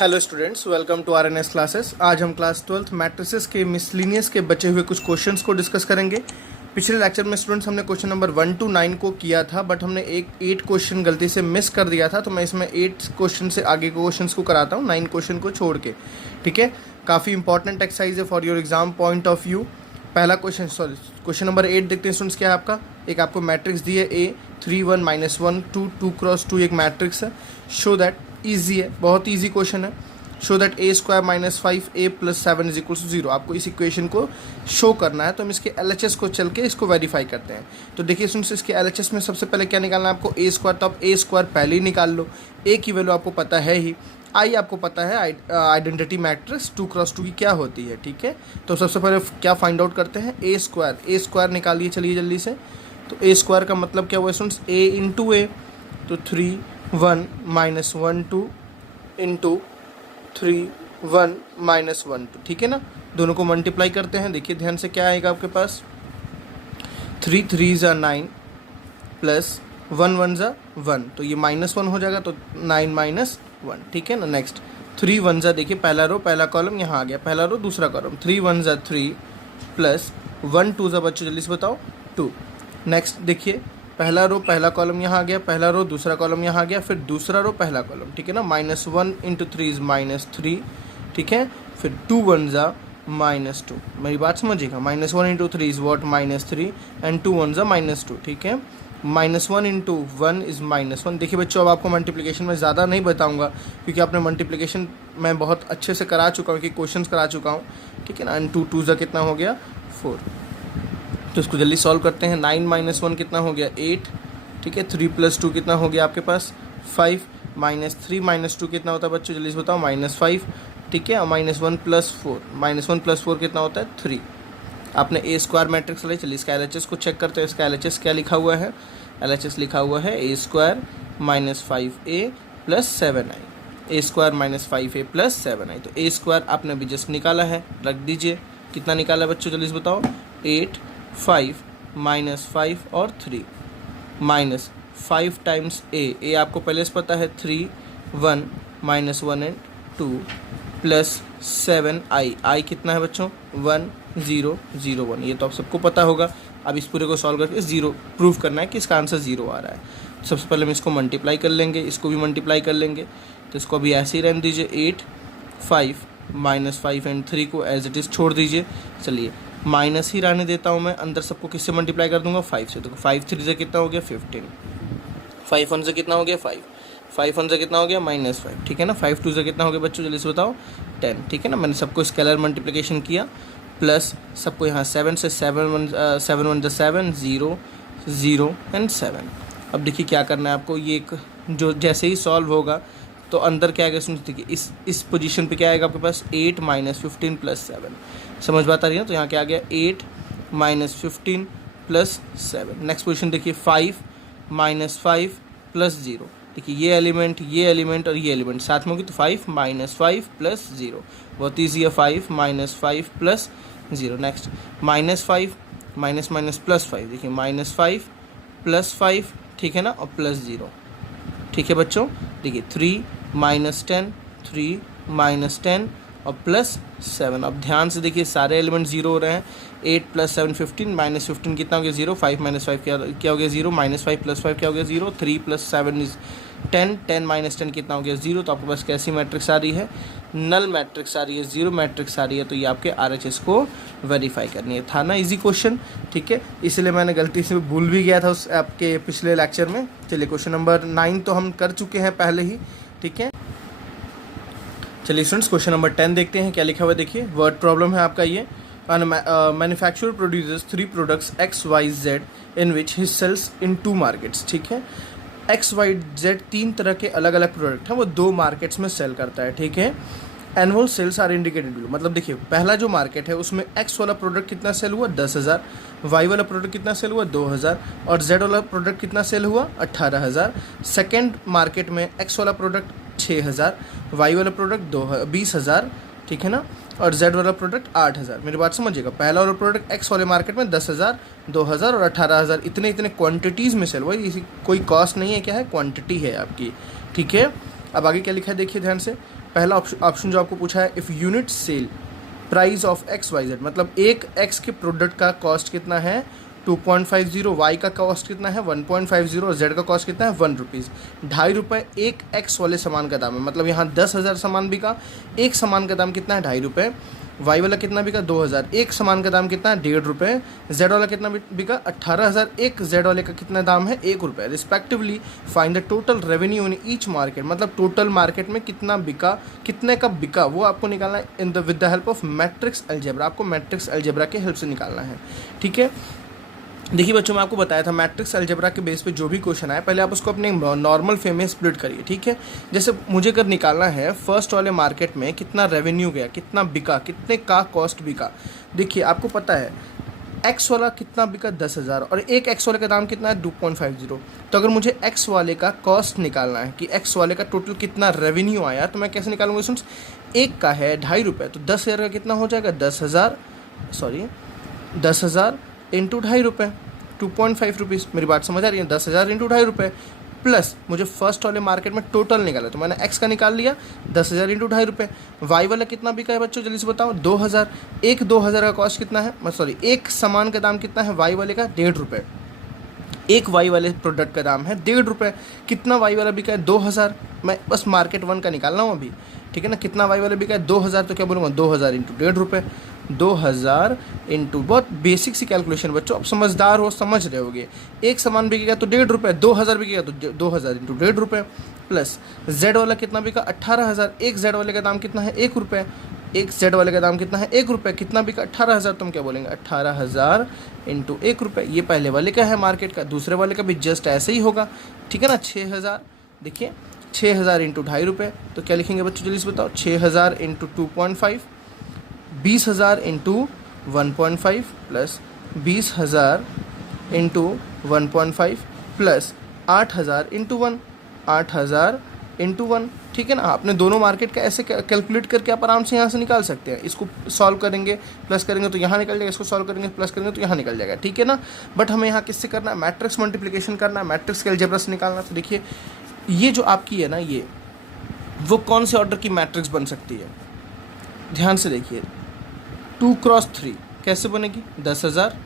Hello students, welcome to RNS classes. आज हम class 12th matrices के मिसलिनियस के बचे हुए कुछ क्वेश्चंस को डिस्कस करेंगे। पिछले लेक्चर में स्टूडेंट्स हमने क्वेश्चन नंबर 1 to 9 को किया था, बट हमने एक 8 क्वेश्चन गलती से मिस कर दिया था, तो मैं इसमें 8 क्वेश्चन से आगे के क्वेश्चंस को कराता हूँ 9 क्वेश्चन को छोड़ के। ठीक है, काफ़ी इंपॉर्टेंट एक्सरसाइज है for your exam point of view. पहला क्वेश्चन नंबर 8 देखते हैं स्टूडेंट्स। क्या है आपका? एक आपको मैट्रिक्स दी है A 3 1 -1 2 2 क्रॉस 2 एक मैट्रिक्स है। शो दैट, ईजी है, बहुत ईजी क्वेश्चन है। Show that A² - 5A + 7 = 0। आपको इस इक्वेशन को शो करना है, तो हम इसके LHS को चल के इसको वेरीफाई करते हैं। तो देखिए स्टूडेंट्स, इसके LHS में सबसे पहले क्या निकालना है आपको? A²। तो आप A² पहले ही निकाल लो। A की वैल्यू आपको पता है ही, I आपको पता है आइडेंटिटी मैट्रिक्स 2 क्रॉस 2 की क्या होती है। ठीक है, तो सबसे पहले क्या फाइंड आउट करते हैं? A² निकालिए चलिए जल्दी से। तो A² का मतलब क्या हुआ स्टूडेंट्स? A × A, तो 3 1 -1 2 × 3 1 -1 2। ठीक है ना, दोनों को मल्टीप्लाई करते हैं। देखिए ध्यान से क्या आएगा आपके पास? 3 3 = 9 प्लस 1 1 = 1, तो ये -1 हो जाएगा, तो 9 - 1। ठीक है ना। नेक्स्ट 3 1 = देखिए पहला रो पहला कॉलम यहाँ आ गया, पहला रो दूसरा कॉलम। 3 1 = 3 प्लस 1 2 = बच्चों जल्दी से बताओ 2। नेक्स्ट देखिए पहला रो पहला कॉलम यहाँ आ गया, पहला रो दूसरा कॉलम यहाँ आ गया, फिर दूसरा रो पहला कॉलम। ठीक है ना। -1 × 3 = -3। ठीक है, फिर 2 1 = -2। मेरी बात समझिएगा। -1 × 3 is what? -3 and 2 1 = -2। ठीक है, -1 × 1 is -1। देखिए बच्चों, अब आपको मल्टीप्लिकेशन में ज़्यादा नहीं बताऊंगा, क्योंकि आपने मल्टीप्लिकेशन मैं बहुत अच्छे से करा चुका हूँ, कि क्वेश्चन करा चुका हूँ। ठीक है ना। एंड 2 2 ज़ा कितना हो गया? 4। तो इसको जल्दी सॉल्व करते हैं। 9 - 1 कितना हो गया? 8। ठीक है, 3 + 2 कितना हो गया आपके पास? 5। -3 - 2 कितना होता है बच्चों? जल्दी से बताओ। -5। ठीक है, -1 + 4, -1 + 4 कितना होता है? 3। आपने A² मैट्रिक्स लाई, चलिए इसका LHS को चेक करते हैं। इसका LHS क्या लिखा हुआ है? LHS लिखा हुआ है A² - 5A + 7I। A² - 5A + 7I। तो A² आपने अभी जस्ट निकाला है, रख दीजिए। कितना निकाला है बच्चों? जल्दी से बताओ। 8 5 -5 और 3 -5 टाइम्स A आपको पहले से पता है 3 1 -1 and 2 प्लस 7I कितना है बच्चों? 1 0 0 1। ये तो आप सबको पता होगा। अब इस पूरे को सॉल्व करके 0 प्रूव करना है कि इसका आंसर 0 आ रहा है। सबसे पहले हम इसको मल्टीप्लाई कर लेंगे, इसको भी मल्टीप्लाई कर लेंगे। तो इसको अभी ऐसे ही रहने दीजिए। 8 5 -5 एंड 3 को एज इट इज़ छोड़ दीजिए। चलिए माइनस ही रहने देता हूँ मैं, अंदर सबको किससे मल्टीप्लाई कर दूंगा? 5 से। तो 5 3 से कितना हो गया? 15। 5 1 से कितना हो गया? 5। 5 1 से कितना हो गया? -5। ठीक है ना। 5 2 से कितना हो गया बच्चों? जल्दी से बताओ। 10। ठीक है ना, मैंने सबको स्केलर मल्टीप्लिकेशन किया, प्लस सबको यहाँ 7 से 7 1 = 7 0 0 एंड 7। अब देखिए क्या करना है आपको। ये एक जो जैसे ही सॉल्व होगा तो अंदर क्या आएगा? सुनिए, देखिए इस पोजीशन पे क्या आएगा आपके पास? 8 - 15 + 7। समझ बात आ रही है? तो यहाँ क्या आ गया? 8 - 15 + 7। नेक्स्ट पोजीशन देखिए 5 - 5 + 0। देखिए ये एलिमेंट और ये एलिमेंट साथ में होगी, तो 5 - 5 + 0। बहुत ईजी है। 5 - 5 + 0। नेक्स्ट -5 +5। देखिए -5 + 5। ठीक है ना, और +0। ठीक है बच्चों। देखिए 3 - 10 3 - 10 और +7। अब ध्यान से देखिए सारे एलिमेंट 0 हो रहे हैं। 8 + 7 15 -15 कितना हो गया? 0। 5 - 5 क्या हो गया? 0। -5 + 5 क्या हो गया? 0। 3 + 7 is 10 10 - 10 कितना हो गया? 0। तो आपके पास कैसी मैट्रिक्स आ रही है? नल मैट्रिक्स आ रही है, 0 मैट्रिक्स आ रही है। तो ये आपके RHS को वेरीफाई करनी है। था ना इजी क्वेश्चन? ठीक है, इसलिए मैंने गलती से भूल भी गया था उस आपके पिछले लेक्चर में। चलिए क्वेश्चन नंबर 9 तो हम कर चुके हैं पहले ही। ठीक है, चलिए स्टूडेंट्स क्वेश्चन नंबर 10 देखते हैं क्या लिखा हुआ है। देखिए वर्ड प्रॉब्लम है आपका ये। Manufacturer produces 3 products X Y Z इन विच ही सेल्स इन 2 मार्केट्स। ठीक है, X Y Z 3 तरह के अलग अलग प्रोडक्ट हैं, वो 2 मार्केट्स में सेल करता है। ठीक है, annual sales are indicated below. मतलब देखिए पहला जो मार्केट है उसमें X वाला प्रोडक्ट कितना सेल हुआ? 10,000। Y वाला प्रोडक्ट कितना सेल हुआ? 2,000। और Z वाला प्रोडक्ट कितना सेल हुआ? 18,000। सेकेंड मार्केट में X वाला प्रोडक्ट 6,000, Y वाला प्रोडक्ट 20,000। ठीक है ना, और Z वाला प्रोडक्ट 8,000। मेरी बात समझिएगा। पहला वाला प्रोडक्ट X वाले मार्केट में 10,000 2,000 और 18,000 इतने क्वांटिटीज़ में सेल हुआ। इसी कोई कॉस्ट नहीं है, क्या है? क्वांटिटी है आपकी। ठीक है, अब आगे क्या लिखा है देखिए ध्यान से। पहला ऑप्शन जो आपको पूछा है, if unit sale price of X Y Z, मतलब एक एक्स के प्रोडक्ट का कॉस्ट कितना है 2.50, वाई का कॉस्ट कितना है 1.50 और जेड का कॉस्ट कितना है 1 रुपीज़। ₹2.50 एक एक्स वाले सामान का दाम है, मतलब यहाँ 10,000 सामान बिका, एक सामान का दाम कितना है ₹2.50। वाई वाला कितना बिका 2,000, एक सामान का दाम कितना है ₹1.50। जेड वाला कितना बिका 18,000, एक जेड वाले का कितना दाम है ₹1 respectively. Find the total revenue in each market, मतलब टोटल मार्केट में कितना बिका, कितने का बिका, वो आपको निकालना है in the with the help of matrix algebra. आपको मैट्रिक्स अलजेब्रा के हेल्प से निकालना है, ठीक है। देखिए बच्चों, मैं आपको बताया था मैट्रिक्स अलजेब्रा के बेस पे जो भी क्वेश्चन आए पहले आप उसको अपने नॉर्मल फे में स्प्लिट करिए, ठीक है। जैसे मुझे अगर निकालना है फर्स्ट वाले मार्केट में कितना रेवेन्यू गया, कितना बिका, कितने का कॉस्ट बिका। देखिए आपको पता है एक्स वाला कितना बिका 10,000 और एक एक्स वाले का दाम कितना है 2.50। तो अगर मुझे एक्स वाले का कॉस्ट निकालना है कि एक्स वाले का टोटल कितना रेवेन्यू आया, तो मैं कैसे निकालूंगा स्टूडेंट्स, एक का है ₹2.50 तो 10,000 का कितना हो जाएगा 10,000 इंटू ₹2.50 2.5 रुपीज़। मेरी बात समझ आ रही है, 10,000 इंटू ₹2.50 प्लस मुझे फर्स्ट वाले मार्केट में टोटल निकाला, तो मैंने एक्स का निकाल लिया 10,000 इंटू ₹2.50। वाई वाला कितना बिका है बच्चों जल्दी से बताओ 2,000, एक 2,000 का कॉस्ट कितना है, सॉरी एक सामान का दाम कितना है वाई वाले का ₹1.50, एक वाई वाले प्रोडक्ट का दाम है ₹1.50। कितना वाई वाला बिका है 2,000, मैं बस मार्केट वन का निकाल रहा हूँ अभी, ठीक है ना। कितना वाई वाले बिका है 2,000, तो क्या बोलूँगा 2,000 इंटू ₹1.50, 2,000 इंटू, बहुत बेसिक सी कैलकुलेशन बच्चों, आप समझदार हो समझ रहे होगे। एक सामान बिकेगा तो ₹1.50, 2,000 बिकेगा तो 2,000 इंटू ₹1.50 प्लस जेड वाला कितना बिका 18,000, एक जेड वाले का दाम कितना है ₹1, एक जेड वाले का दाम कितना है ₹1, कितना बिका 18,000, तुम क्या बोलेंगे 18,000 इंटू ₹1। ये पहले वाले का है मार्केट का, दूसरे वाले का भी जस्ट ऐसे ही होगा, ठीक है ना। 6,000, देखिए 6,000 इंटू ₹2.50, तो क्या लिखेंगे बच्चों जल्दी से बताओ, 6,000 into 2.5, 20,000 into 1.5 plus 20,000 into 1.5 plus 8,000 into 1, 8,000 into 1, ठीक है ना। आपने दोनों मार्केट का ऐसे कैलकुलेट करके आप आराम से यहाँ से निकाल सकते हैं। इसको सॉल्व करेंगे प्लस करेंगे तो यहाँ निकल जाएगा, इसको सॉल्व करेंगे प्लस करेंगे तो यहाँ निकल जाएगा, ठीक है ना। बट हमें यहाँ किससे करना है, मैट्रिक्स मल्टीप्लिकेशन करना है, मैट्रिक्स के अलजेब्रा से निकालना। तो देखिए ये जो आपकी है ना, ये वो कौन से ऑर्डर की मैट्रिक्स बन सकती है, ध्यान से देखिए। 2x3 कैसे बनेगी 10,000,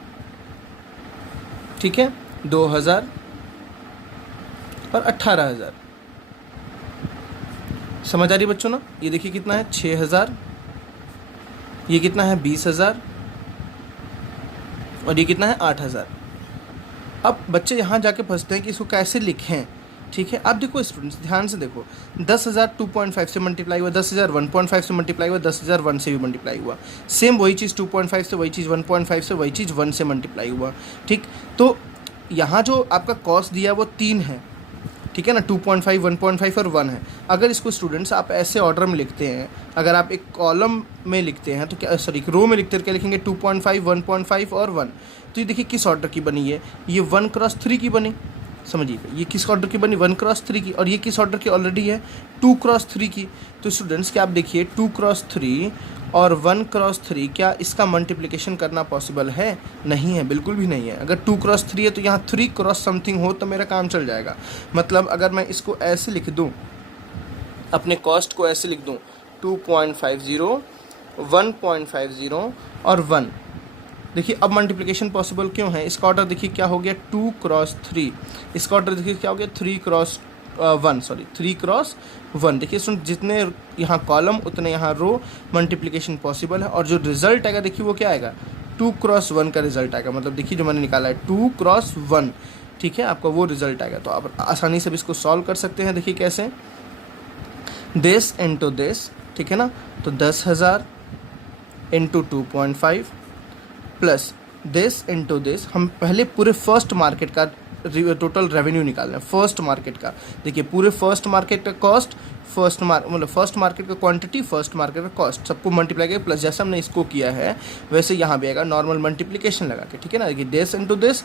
ठीक है, 2,000 और 18,000, समझ आ रही बच्चों ना। ये देखिए कितना है 6,000, ये कितना है 20,000 और ये कितना है 8,000। अब बच्चे यहाँ जाके फंसते हैं कि इसको कैसे लिखें, ठीक है। आप देखो स्टूडेंट्स ध्यान से देखो, 10,000 2.5 से मल्टीप्लाई हुआ, 10,000 1.5 से मल्टीप्लाई हुआ, 10,000 1 से भी मल्टीप्लाई हुआ, सेम वही चीज़ 2.5 से, वही चीज़ 1.5 से, वही चीज़ 1 से मल्टीप्लाई हुआ, ठीक। तो यहाँ जो आपका कॉस्ट दिया वो 3 है, ठीक है ना, 2.5 1.5 और 1 है। अगर इसको स्टूडेंट्स आप ऐसे ऑर्डर में लिखते हैं, अगर आप एक कॉलम में लिखते हैं तो क्या, सॉरी एक रो में लिखते हैं, क्या लिखेंगे 2.5 1.5 और 1। तो ये देखिए किस ऑर्डर की बनी है, ये 1x3 की बनी, समझिए ये किस ऑर्डर की बनी 1x3 की, और ये किस ऑर्डर की ऑलरेडी है 2x3 की। तो स्टूडेंट्स क्या आप देखिए 2x3 और 1x3, क्या इसका मल्टीप्लिकेशन करना पॉसिबल है, नहीं है, बिल्कुल भी नहीं है। अगर 2x3 है तो यहाँ 3x समथिंग हो तो मेरा काम चल जाएगा। मतलब अगर मैं इसको ऐसे लिख दूँ, अपने कॉस्ट को ऐसे लिख दूँ 2.50 1.50 और 1, देखिए अब मल्टीप्लिकेशन पॉसिबल क्यों है। इसका ऑर्डर देखिए क्या हो गया 2x3, इसका ऑर्डर देखिए क्या हो गया 3x1, सॉरी 3x1। देखिए सुन, जितने यहाँ कॉलम उतने यहाँ रो, मल्टीप्लिकेशन पॉसिबल है। और जो रिजल्ट आएगा देखिए वो क्या आएगा 2x1 का रिजल्ट आएगा। मतलब देखिए जो मैंने निकाला है 2x1, ठीक है, आपका वो रिजल्ट आएगा। तो आप आसानी से भी इसको सॉल्व कर सकते हैं। देखिए कैसे, दिस इंटू दिस, ठीक है ना। तो 10,000 into 2.5 plus this into this, हम पहले पूरे फर्स्ट मार्केट का टोटल रेवेन्यू निकाल रहे हैं, फर्स्ट मार्केट का। देखिए पूरे फर्स्ट मार्केट का कॉस्ट, मतलब फर्स्ट मार्केट का क्वांटिटी, फर्स्ट मार्केट का कॉस्ट, सबको मल्टीप्लाई करके प्लस, जैसे हमने इसको किया है वैसे यहाँ भी आएगा नॉर्मल मल्टीप्लिकेशन लगा के, ठीक है ना। देखिए this into this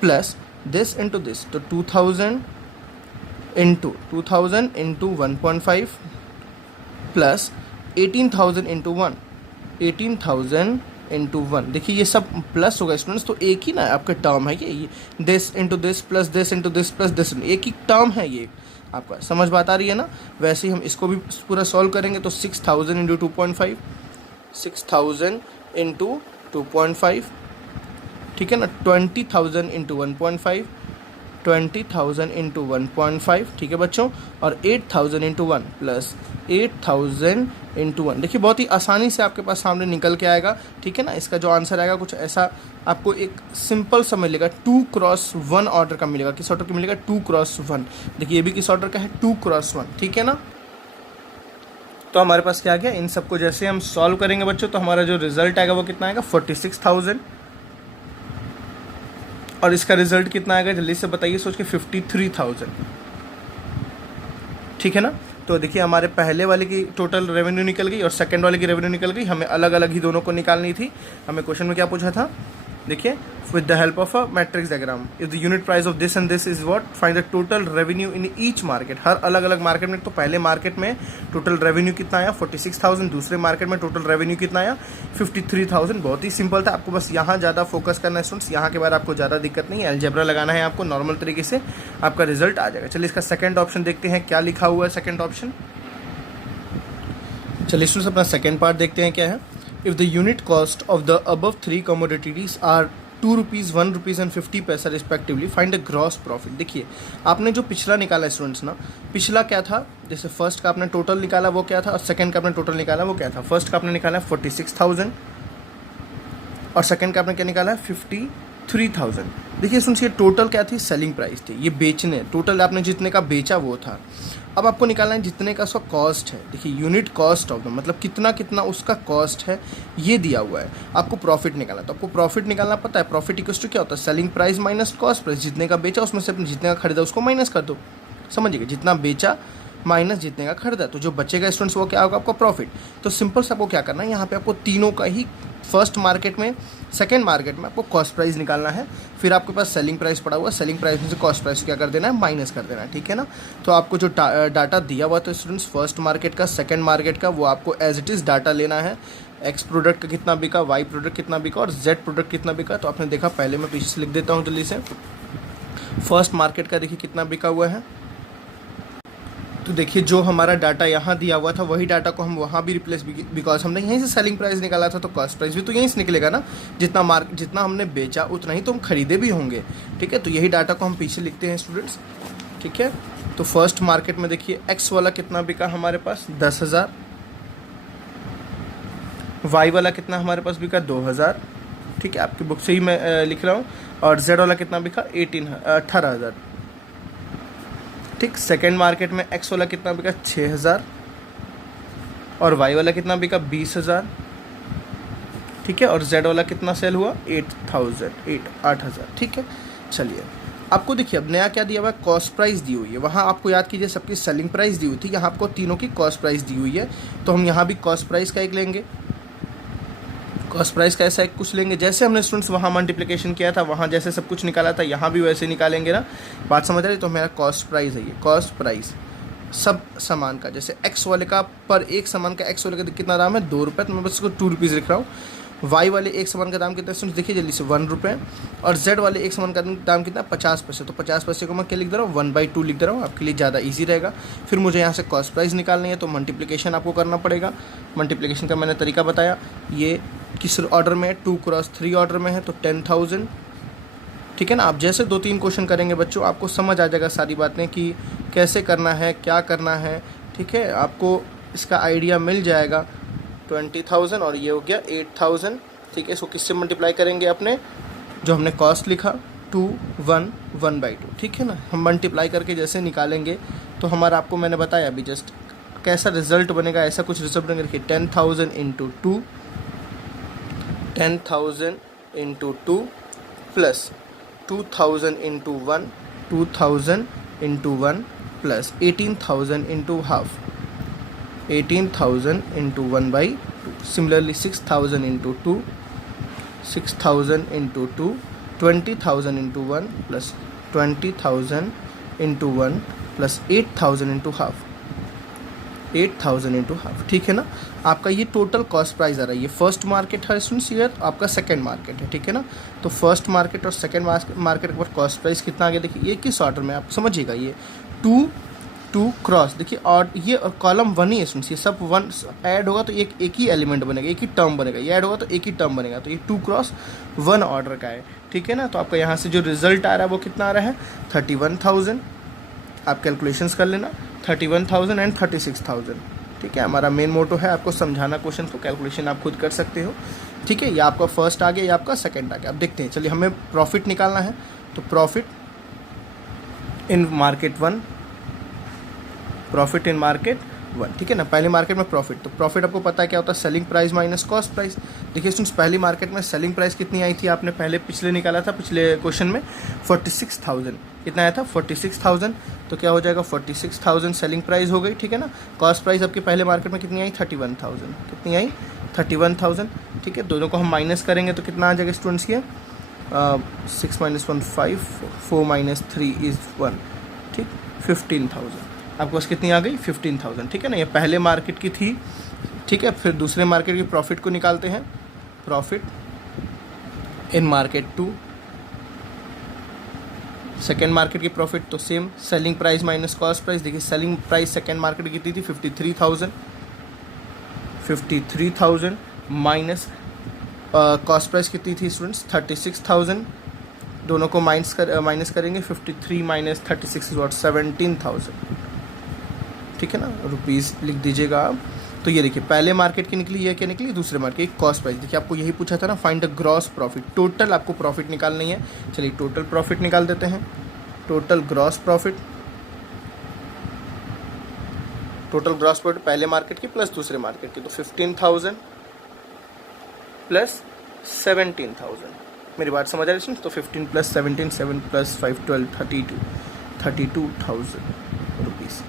plus this into this, तो 2,000 इंटू 1.5 प्लस 18,000 इंटू 1, 18,000 इंटू 1। देखिए ये सब प्लस होगा स्टूडेंट्स, तो एक ही ना आपका टर्म है ये this into this plus this into this plus this, एक ही टर्म है ये आपका। समझ बात आ रही है ना? वैसे ही हम इसको भी पूरा सॉल्व करेंगे तो 6000 इंटू 2.5, 6000 इंटू 2.5, ठीक है ना, 20,000 इंटू 1.5, 20,000 इंटू 1.5, ठीक है बच्चों, और 8,000 इंटू 1 प्लस 8,000 इंटू 1। देखिए बहुत ही आसानी से आपके पास सामने निकल के आएगा, ठीक है ना। इसका जो आंसर आएगा कुछ ऐसा आपको एक सिंपल सा मिलेगा, 2x1 ऑर्डर का मिलेगा। किस ऑर्डर का मिलेगा? 2x1। देखिए ये भी किस ऑर्डर का है? 2x1, ठीक है ना। तो हमारे पास क्या आ गया? इन सबको जैसे हम सॉल्व करेंगे बच्चों तो हमारा जो रिजल्ट आएगा वो कितना आएगा? 46,000। और इसका रिजल्ट कितना आएगा जल्दी से बताइए सोच के? 53,000, ठीक है ना। तो देखिए हमारे पहले वाले की टोटल रेवेन्यू निकल गई और सेकंड वाले की रेवेन्यू निकल गई। हमें अलग अलग ही दोनों को निकालनी थी। हमें क्वेश्चन में क्या पूछा था? देखिए, with the help of a matrix diagram, if the unit price of this and this is what, find the total revenue in each market. हर अलग अलग मार्केट में, तो पहले मार्केट में टोटल रेवेन्यू कितना आया? 46,000। दूसरे मार्केट में टोटल रेवेन्यू कितना आया? 53,000। बहुत ही सिंपल था, आपको बस यहाँ ज़्यादा फोकस करना है स्टूडेंट्स। यहाँ के बाद आपको ज़्यादा दिक्कत नहीं है, अलजेब्रा लगाना है आपको, नॉर्मल तरीके से आपका रिजल्ट आ जाएगा। चलिए इसका सेकेंड ऑप्शन देखते हैं, क्या लिखा हुआ है सेकेंड ऑप्शन। चलिए स्टूडेंट्स अपना सेकेंड पार्ट देखते हैं क्या है। If the unit cost of the above 3 commodities are 2 rupees, 1 rupees and 50 paisa respectively, find the gross profit. देखिए आपने जो पिछला निकाला स्टूडेंट्स ना, पिछला क्या था? जैसे फर्स्ट का आपने टोटल निकाला वो क्या था, और सेकंड का आपने टोटल निकाला वो क्या था? फर्स्ट का आपने निकाला 46,000 और सेकंड का आपने क्या निकाला है? 53,000। देखिए सुनिए, टोटल क्या थी? सेलिंग प्राइस थी, ये बेचने, टोटल आपने जितने का बेचा वो था। अब आपको निकालना है जितने का उसका कॉस्ट है। देखिए यूनिट कॉस्ट ऑफ द, मतलब कितना कितना उसका कॉस्ट है, ये दिया हुआ है। आपको प्रॉफिट निकालना, तो आपको प्रॉफिट निकालना पता है, प्रॉफिट इक्वल्स टू क्या होता है? Selling price minus cost price. जितने का बेचा उसमें से अपने जितने का खरीदा उसको माइनस कर दो, समझिएगा, जितना बेचा माइनस जितने का खरीदा, तो जो बचेगा स्टूडेंट्स वो क्या होगा? आपका प्रॉफिट। तो सिंपल से आपको क्या करना है, यहाँ पे आपको तीनों का ही, फर्स्ट मार्केट में, सेकंड मार्केट में आपको कॉस्ट प्राइस निकालना है। फिर आपके पास सेलिंग प्राइस पड़ा हुआ है, सेलिंग प्राइस में से कॉस्ट प्राइस क्या कर देना है? माइनस कर देना है, ठीक है ना। तो आपको जो डाटा दिया हुआ था स्टूडेंट्स, फर्स्ट मार्केट का, सेकंड मार्केट का, वो आपको एज इट इज़ डाटा लेना है। एक्स प्रोडक्ट का कितना बिका, वाई प्रोडक्ट कितना बिका और जेड प्रोडक्ट कितना बिका। तो आपने देखा, पहले मैं पीछे से लिख देता हूँ जल्दी से। फर्स्ट मार्केट का देखिए कितना बिका हुआ है, तो देखिए जो हमारा डाटा यहाँ दिया हुआ था वही डाटा को हम वहाँ भी रिप्लेस, बिकॉज हमने यहीं से सेलिंग प्राइस निकाला था, तो कॉस्ट प्राइस भी तो यहीं से निकलेगा ना। जितना हमने बेचा उतना ही तो हम खरीदे भी होंगे, ठीक है। तो यही डाटा को हम पीछे लिखते हैं स्टूडेंट्स, ठीक है। तो फर्स्ट मार्केट में देखिए एक्स वाला कितना बिका हमारे पास? 10,000। वाई वाला कितना हमारे पास बिका? 2,000, ठीक है, आपकी बुक से ही मैं लिख रहा हूँ। और जेड वाला कितना बिका? 18,000, ठीक। सेकेंड मार्केट में एक्स वाला कितना बिका? 6,000 और वाई वाला कितना बिका? 20,000, ठीक है। और जेड वाला कितना सेल हुआ? 8,000, ठीक है। चलिए आपको देखिए अब नया क्या दिया हुआ है? कॉस्ट प्राइस दी हुई है। वहाँ आपको याद कीजिए सबकी सेलिंग प्राइस दी हुई थी, यहाँ आपको तीनों की कॉस्ट प्राइस दी हुई है। तो हम यहाँ भी कॉस्ट प्राइस का एक लेंगे, कॉस्ट प्राइस का ऐसा एक कुछ लेंगे। जैसे हमने स्टूडेंट्स वहाँ मल्टीप्लिकेशन किया था, वहाँ जैसे सब कुछ निकाला था, यहाँ भी वैसे निकालेंगे ना। बात समझ रहे? तो मेरा कॉस्ट प्राइस है ये, कॉस्ट प्राइस सब सामान का। जैसे एक्स वाले का पर एक सामान का, एक्स वाले का कितना दाम है? 2 रुपये, तो मैं बस इसको 2 रुपीज़ लिख रहा हूँ। वाई वाले एक सामान का दाम कितना है देखिए जल्दी से? 1 रुपये। और जेड वाले एक सामान का दाम कितना? 50 पैसे। तो 50 पैसे को मैं क्या लिख दे रहा हूँ? 1/2 लिख दे रहा हूँ, आपके लिए ज़्यादा इजी रहेगा। फिर मुझे यहाँ से कॉस्ट प्राइस निकालनी है, तो मल्टीप्लिकेशन आपको करना पड़ेगा। मल्टीप्लिकेशन का मैंने तरीका बताया। ये किस ऑर्डर में है? 2x3 ऑर्डर में है, तो 10,000, ठीक है ना। आप जैसे 2-3 क्वेश्चन करेंगे बच्चों, आपको समझ आ जाएगा सारी बातें कि कैसे करना है, क्या करना है, ठीक है। आपको इसका आइडिया मिल जाएगा। 20,000 और ये हो गया 8,000, ठीक है। इसको किससे मल्टीप्लाई करेंगे? अपने जो हमने कॉस्ट लिखा 2, 1, 1/2, ठीक है ना। हम मल्टीप्लाई करके जैसे निकालेंगे तो हमारा, आपको मैंने बताया अभी जस्ट, कैसा रिजल्ट बनेगा, ऐसा कुछ रिजल्ट बनेगा। देखिए 10,000 into 2, 10,000 into 2 plus 2,000 into 1, 2,000 into 1 plus 18,000 into half, 18,000 into 1/2। Similarly 6,000 into 2, 6,000 into 2, 20,000 into 1 plus 20,000 into 1 plus 8,000 into half, 8,000 into half, ठीक है ना। आपका ये टोटल कॉस्ट प्राइस आ रहा है, ये फर्स्ट मार्केट है स्टूडेंट्स, ये आपका सेकंड मार्केट है, ठीक है ना। तो फर्स्ट मार्केट और सेकंड मार्केट के ऊपर कॉस्ट प्राइस कितना आ गया, देखिए ये किस ऑर्डर में आप समझिएगा, ये 2 क्रॉस, देखिए और ये और कॉलम 1 ही है स्टूडेंट्स, ये सब 1 ऐड होगा तो एक ही एलिमेंट बनेगा, एक ही टर्म बनेगा, ये ऐड होगा तो एक ही टर्म बनेगा, तो ये 2 क्रॉस 1 ऑर्डर का है, ठीक है ना। तो आपका यहाँ से जो रिजल्ट आ रहा है वो कितना आ रहा है 31,000, आप कैलकुलेशंस कर लेना 31,000 एंड 36,000, ठीक है। हमारा मेन मोटो है आपको समझाना क्वेश्चन को, कैलकुलेशन आप खुद कर सकते हो, ठीक है। ये आपका फर्स्ट आ गया, ये आपका सेकंड आ गया। अब देखते हैं, चलिए हमें प्रॉफिट निकालना है, तो profit in market 1, profit in market 1, ठीक है ना। पहले मार्केट में प्रॉफिट, तो प्रॉफिट आपको पता है क्या होता है, selling price minus cost price. देखिए स्टूडेंट्स, पहली मार्केट में सेलिंग प्राइस कितनी आई थी, आपने पहले पिछले निकाला था, पिछले क्वेश्चन में 46,000, कितना आया था 46,000, तो क्या हो जाएगा 46,000 सेलिंग प्राइस हो गई, ठीक है ना। कॉस्ट प्राइस आपकी पहले मार्केट में कितनी आई 31,000, कितनी आई 31,000, ठीक है। दोनों को हम माइनस करेंगे तो कितना आ जाएगा स्टूडेंट्स, ये 6 - 1 5, 4 - 3 इज़ 1, ठीक, 15,000 आपके पास कितनी आ गई 15,000, ठीक है ना। ये पहले मार्केट की थी, ठीक है। फिर दूसरे मार्केट की प्रॉफिट को निकालते हैं, profit in market 2, second market की प्रॉफिट तो same, selling price minus cost price. देखिए सेलिंग प्राइस सेकेंड मार्केट की कितनी थी 53,000 माइनस कॉस्ट प्राइस कितनी थी स्टूडेंट्स 36,000, दोनों को माइनस करेंगे, 53 - 36 इज 17,000, ठीक है ना, रुपीज़ लिख दीजिएगा आप। तो ये देखिए पहले मार्केट की निकली, ये क्या निकली दूसरे मार्केट की कॉस्ट प्राइस। देखिए आपको यही पूछा था ना, find the gross profit, total आपको प्रॉफिट निकालनी है। चलिए टोटल प्रॉफिट निकाल देते हैं, total gross profit, total gross profit पहले मार्केट की प्लस दूसरे मार्केट की, तो 15,000 प्लस 17,000, मेरी बात समझ आ रही है। तो 15 + 17, 7 + 5 12 32,000 रुपीज़,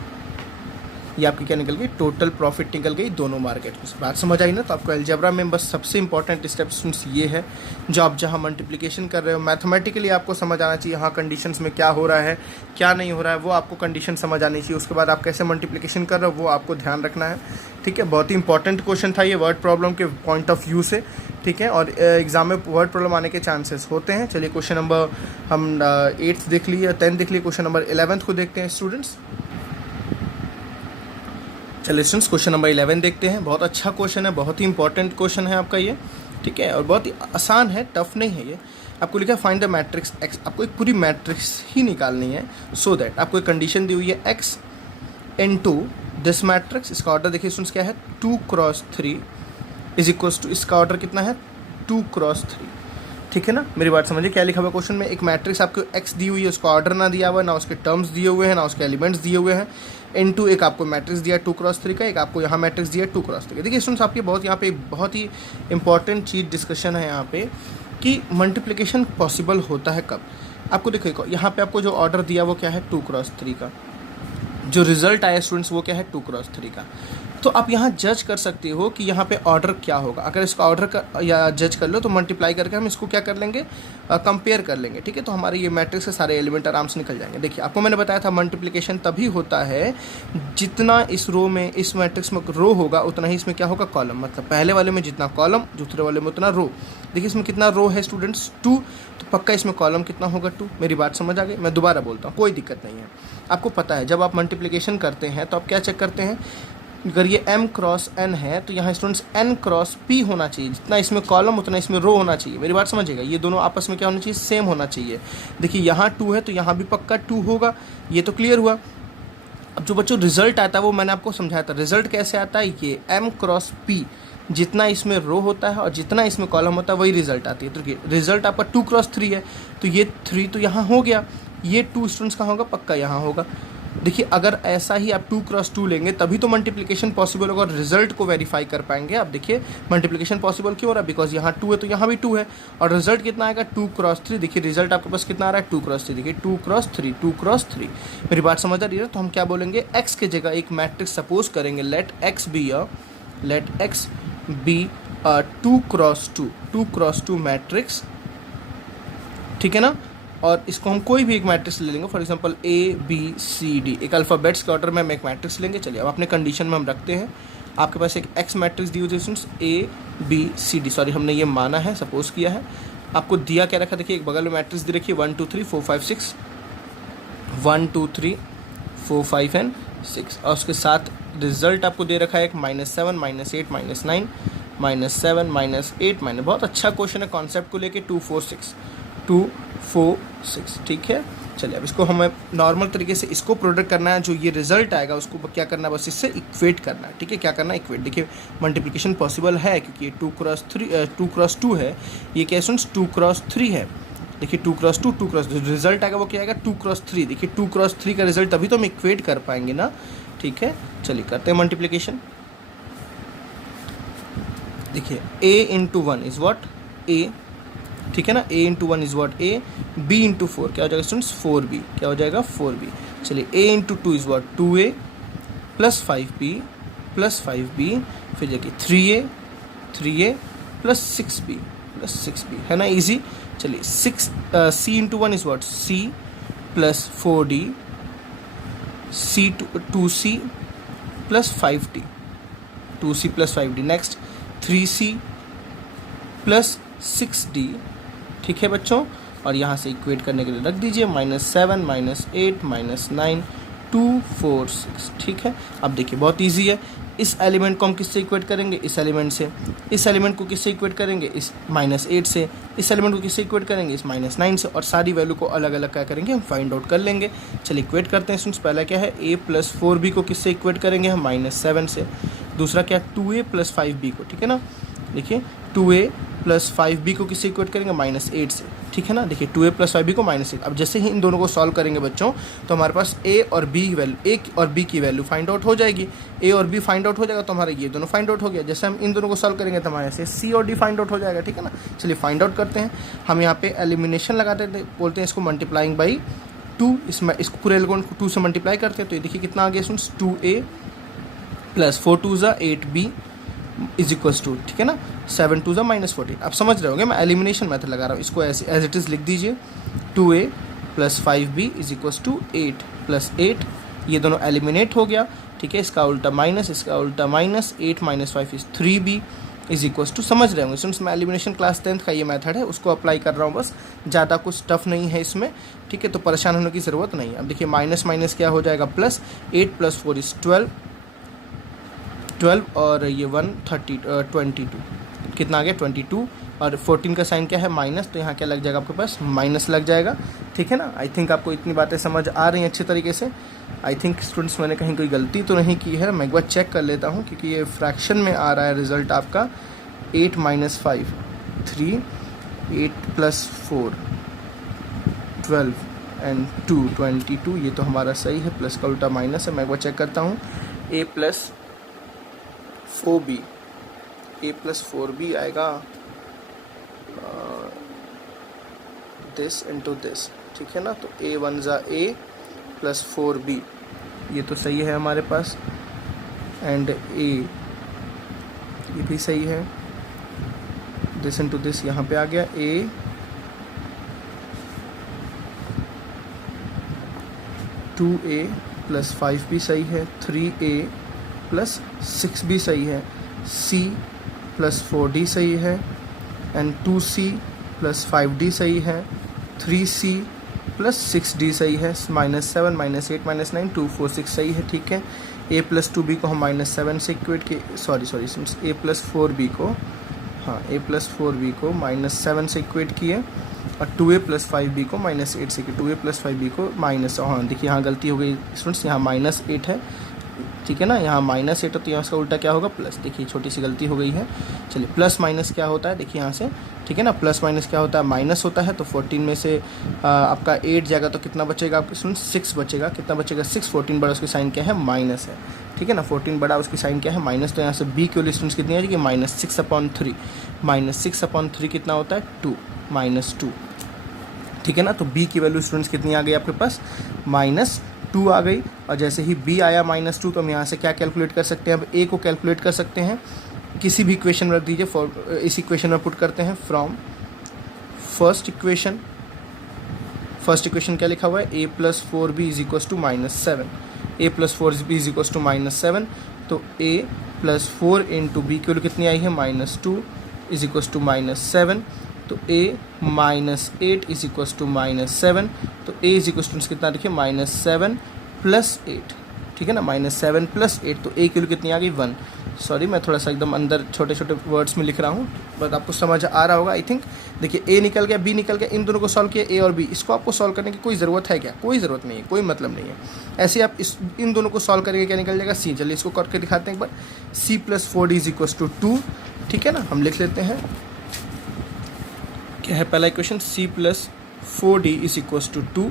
ये आपकी क्या निकल गई, टोटल प्रॉफिट निकल गई दोनों मार्केट में। बात समझ आई ना। तो आपको अलजेब्रा में बस सबसे इंपॉर्टेंट स्टेप्स ये है, जो आप जहाँ मल्टीप्लिकेशन कर रहे हो मैथमेटिकली आपको समझ आना चाहिए, हाँ कंडीशंस में क्या हो रहा है क्या नहीं हो रहा है, वो आपको कंडीशन समझ आनी चाहिए। उसके बाद आप कैसे मल्टीप्लिकेशन कर रहे हो वो आपको ध्यान रखना है, ठीक है। बहुत ही इंपॉर्टेंट क्वेश्चन था ये वर्ड प्रॉब्लम के पॉइंट ऑफ व्यू से, ठीक है। और एग्जाम में वर्ड प्रॉब्लम आने के चांसेस होते हैं। चलिए क्वेश्चन नंबर हम 8th देख लिए, 10th देख लिए, क्वेश्चन नंबर 11th को देखते हैं स्टूडेंट्स। चलिए स्टूडेंट्स क्वेश्चन नंबर 11 देखते हैं। बहुत अच्छा क्वेश्चन है, बहुत ही इंपॉर्टेंट क्वेश्चन है आपका ये, ठीक है, और बहुत ही आसान है, टफ नहीं है ये। आपको लिखा है फाइंड द मैट्रिक्स एक्स, आपको एक पूरी मैट्रिक्स ही निकालनी है, सो दैट आपको एक कंडीशन दी हुई है एक्स इनटू दिस मैट्रिक्स, इसका ऑर्डर देखिए स्टूडेंट्स क्या है 2 × 3 इज इक्वल्स टू, इसका ऑर्डर कितना है 2 × 3, ठीक है ना। मेरी बात समझिए, क्या लिखा हुआ क्वेश्चन में, एक मैट्रिक्स आपको एक्स दी हुई है, उसका ऑर्डर ना दिया हुआ है, ना उसके टर्म्स दिए हुए हैं, ना उसके एलिमेंट्स दिए हुए हैं, इनटू एक आपको मैट्रिक्स दिया 2 × 3 का, एक आपको यहाँ मैट्रिक्स दिया 2 × 3 का। देखिए स्टूडेंट्स आपकी यहाँ पे बहुत ही इंपॉर्टेंट चीज़ डिस्कशन है यहाँ पे, कि मल्टीप्लिकेशन पॉसिबल होता है कब। आपको देखो यहाँ पे आपको जो ऑर्डर दिया वो क्या है 2 × 3 का, जो रिजल्ट आया स्टूडेंट्स वो क्या है 2 × 3 का। तो आप यहाँ जज कर सकते हो कि यहाँ पे ऑर्डर क्या होगा। अगर इसका ऑर्डर का या जज कर लो तो मल्टीप्लाई करके हम इसको क्या कर लेंगे, कंपेयर कर लेंगे, ठीक है। तो हमारे ये मैट्रिक्स से सारे एलिमेंट आराम से निकल जाएंगे। देखिए आपको मैंने बताया था मल्टीप्लिकेशन तभी होता है जितना इस रो में, इस मैट्रिक्स में रो होगा उतना ही इसमें क्या होगा कॉलम, मतलब पहले वाले में जितना कॉलम, दूसरे वाले में उतना रो। देखिए इसमें कितना रो है स्टूडेंट्स 2, तो पक्का इसमें कॉलम कितना होगा 2। मेरी बात समझ आ गई, मैं दोबारा बोलता हूँ, कोई दिक्कत नहीं है। आपको पता है जब आप मल्टीप्लिकेशन करते हैं तो आप क्या चेक करते हैं, अगर ये m × n है तो यहाँ स्टूडेंट्स n × p होना चाहिए, जितना इसमें कॉलम उतना इसमें रो होना चाहिए। मेरी बात समझिएगा, ये दोनों आपस में क्या होना चाहिए, सेम होना चाहिए। देखिए यहाँ 2 है तो यहाँ भी पक्का 2 होगा, ये तो क्लियर हुआ। अब जो बच्चों रिजल्ट आता है वो मैंने आपको समझाया था, रिजल्ट कैसे आता है, ये m × p, जितना इसमें रो होता है और जितना इसमें कॉलम होता है वही रिजल्ट आती है। तो देखिए रिजल्ट आपका 2 × 3 है, तो ये 3 तो यहाँ हो गया, ये 2 स्टूडेंट्स कहाँ होगा, पक्का यहाँ होगा। देखिए अगर ऐसा ही आप 2 × 2 लेंगे तभी तो मल्टीप्लिकेशन पॉसिबल होगा और रिजल्ट को वेरीफाई कर पाएंगे। आप देखिए मल्टीप्लिकेशन पॉसिबल क्यों हो रहा है, बिकॉज यहाँ 2 है तो यहाँ भी 2 है, और रिजल्ट कितना आएगा 2 × 3। देखिए रिजल्ट आपके पास कितना आ रहा है 2 × 3, देखिए 2 × 3, 2 × 3। मेरी बात समझ आ रही है। तो हम क्या बोलेंगे, x के जगह एक मैट्रिक्स सपोज करेंगे, लेट x बी 2 × 2 मैट्रिक्स, ठीक है ना। और इसको हम कोई भी एक मैट्रिक्स ले लेंगे, फॉर एग्जांपल ABCD, एक अल्फ़ाबेट्स के ऑर्डर में हम एक मैट्रिक्स लेंगे। चलिए अब अपने कंडीशन में हम रखते हैं, आपके पास एक एक्स मैट्रिक्स दी हुई थी स्टूडेंट्स ABCD, सॉरी हमने ये माना है, सपोज किया है। आपको दिया क्या रखा, देखिए एक बगल में मैट्रिक्स दी रखी है 1 2 3 4 5 6, 1 2 3 4 5 एंड 6, और उसके साथ रिजल्ट आपको दे रखा है एक -7 -8 -9 -7 -8 माइनस, बहुत अच्छा क्वेश्चन है कॉन्सेप्ट को लेके, 2 4 6, ठीक है। चलिए अब इसको हमें नॉर्मल तरीके से इसको प्रोडक्ट करना है, जो ये रिजल्ट आएगा उसको क्या करना है, बस इससे इक्वेट करना है, ठीक है। क्या करना है, इक्वेट। देखिए मल्टीप्लिकेशन पॉसिबल है क्योंकि ये 2 क्रॉस 2 है, ये क्या स्टूडेंट्स 2 क्रॉस 3 है। देखिए 2 क्रॉस 2 2 क्रॉस, रिजल्ट आएगा वो क्या आएगा 2 क्रॉस 3। देखिए 2 क्रॉस 3 का रिजल्ट तभी तो हम इक्वेट कर पाएंगे ना, ठीक है। चलिए करते हैं मल्टीप्लिकेशन। देखिए a into 1 is what a, ठीक है ना, a into 1 is what a, b into 4 क्या हो जाएगा स्टूडेंट्स 4b, क्या हो जाएगा 4b। चलिए a into 2 is what 2a plus 5b plus 5b, फिर देखिए 3a प्लस 6b, है ना, इजी। चलिए c into 1 is what c plus 4d, c 2c plus 5d, 2c plus 5d। Next 3c plus 6d, ठीक है बच्चों, और यहाँ से इक्वेट करने के लिए रख दीजिए -7 -8 -9 2 4 6, ठीक है। अब देखिए बहुत इजी है, इस एलिमेंट को हम किससे इक्वेट करेंगे, इस एलिमेंट से, इस एलिमेंट को किससे इक्वेट करेंगे, इस -8 से, इस एलिमेंट को किससे इक्वेट करेंगे, इस -9 से, और सारी वैल्यू को अलग अलग क्या करेंगे हम फाइंड आउट कर लेंगे। चलिए इक्वेट करते हैं स्टूडेंट्स। पहला क्या है, a प्लस 4b को किससे इक्वेट करेंगे हम -7 से। दूसरा क्या 2a प्लस 5b को, ठीक है ना। देखिए 2a प्लस 5b को किससे इक्वेट करेंगे -8 से, ठीक है ना। देखिए 2a प्लस 5b को -8। अब जैसे ही इन दोनों को सॉल्व करेंगे बच्चों, तो हमारे पास a और b की वैल्यू फाइंड आउट हो जाएगी। a और b फाइंड आउट हो जाएगा तो हमारा ये दोनों फाइंड आउट हो गया। जैसे हम इन दोनों को सॉल्व करेंगे तो हमारे से c और d फाइंड आउट हो जाएगा, ठीक है ना। चलिए फाइंड आउट करते हैं। हम यहाँ पे एलिमिनेशन लगाते थे, बोलते हैं इसको मल्टीप्लाइंग बाई 2, इसको पूरे एलिमेंट को 2 से मल्टीप्लाई करते हैं, तो ये देखिए कितना आ गया students 2a plus 4 2 8b is equals to, ठीक है ना, 7 2 -14। आप समझ रहे होंगे मैं एलिमिनेशन मेथड लगा रहा हूँ, इसको ऐसे एज इट इज़ लिख दीजिए 2a plus 5b is equals to 8 plus 8, ये दोनों एलिमिनेट हो गया, ठीक है। इसका उल्टा माइनस, इसका उल्टा minus, 8 - 5 is 3b is equals to, समझ रहे होंगे स्टूडेंट्स मैं एलिमिनेशन क्लास 10th का ये मेथड है, उसको अप्लाई कर रहा हूँ बस, ज़्यादा कुछ टफ नहीं है इसमें, ठीक है। तो परेशान होने की ज़रूरत नहीं है। अब देखिए माइनस माइनस क्या हो जाएगा प्लस, 8 प्लस 4 इज 12 और ये 22 कितना आ गया 22, और 14 का साइन क्या है माइनस, तो यहाँ क्या लग जाएगा आपके पास माइनस लग जाएगा, ठीक है ना। आई थिंक आपको इतनी बातें समझ आ रही हैं अच्छे तरीके से। आई थिंक स्टूडेंट्स मैंने कहीं कोई गलती तो नहीं की है, मैं एक बार चेक कर लेता हूँ क्योंकि ये फ्रैक्शन में आ रहा है रिजल्ट आपका 8 - 5 3, 8 + 4 12 एंड 2 22, ये तो हमारा सही है, प्लस का उल्टा माइनस है। मैं एक बार चेक करता हूँ, a + 4b आएगा दिस इंटू दिस, ठीक है ना। तो a 1 × a प्लस 4b, ये तो सही है हमारे पास, एंड a ये भी सही है, दिस इंटू दिस यहाँ पे आ गया, a 2a प्लस 5b सही है, 3a प्लस 6b सही है, c प्लस 4d सही है, एंड 2c प्लस 5d सही है, 3c प्लस 6d सही है, -7 -8 -9 2 4 6 सही है, ठीक है। a प्लस 2b को हम -7 से इक्वेट किए, सॉरी a प्लस 4b को, हाँ a प्लस 4b को -7 से इक्वेट किए, और 2a प्लस 5b को -8 से किए, 2a प्लस 5b को माइनस, हाँ देखिए यहाँ गलती हो गई स्टूडेंट्स, यहाँ -8 है, ठीक है ना, यहाँ -8 तो यहाँ इसका उल्टा क्या होगा प्लस, देखिए छोटी सी गलती हो गई है। चलिए प्लस माइनस क्या होता है, देखिए यहाँ से, ठीक है ना, प्लस माइनस क्या होता है माइनस होता है, तो 14 में से आपका 8 जाएगा तो कितना बचेगा आपके स्टूडेंट 6 बचेगा, कितना बचेगा 6, 14 बड़ा उसकी साइन क्या है माइनस है, ठीक है ना, 14 बड़ा उसकी साइन क्या है माइनस, तो यहाँ से b की वैल्यू स्टूडेंट्स कितनी आ जाएगी -6/3, -6/3 कितना होता है 2, -2, ठीक है ना। तो b की वैल्यू स्टूडेंट्स कितनी आ गई आपके पास -2 आ गई, और जैसे ही b आया -2 तो हम यहाँ से क्या कैलकुलेट कर सकते हैं, अब a को कैलकुलेट कर सकते हैं, किसी भी इक्वेशन में रख दीजिए, इस इक्वेशन में पुट करते हैं from first equation first equation क्या लिखा हुआ है, A plus four B is equal to -7, A plus four B is equal to -7, तो A plus four into B की वैल्यू कितनी आई है -2 इज इक्वल टू -7, तो ए -8 इज इक्वल टू -7, तो ए इज इक्वल टू कितना देखिए -7 + 8, ठीक है ना, -7 + 8, तो ए की वैल्यू कितनी आ गई 1। सॉरी मैं थोड़ा सा एकदम अंदर छोटे छोटे वर्ड्स में लिख रहा हूँ, बट आपको समझ आ रहा होगा आई थिंक। देखिए ए निकल गया, बी निकल गया, इन दोनों को सॉल्व किया, ए और बी, इसको आपको सॉल्व करने की कोई ज़रूरत है क्या, कोई ज़रूरत नहीं है, कोई मतलब नहीं है। ऐसे आप इन दोनों को सॉल्व करेंगे क्या निकल जाएगा सी। चलिए इसको करके दिखाते हैं एक बार, सी + 4d इज इक्वल टू 2, ठीक है ना, हम लिख लेते हैं क्या है पहला equation, C + 4d is equal to 2,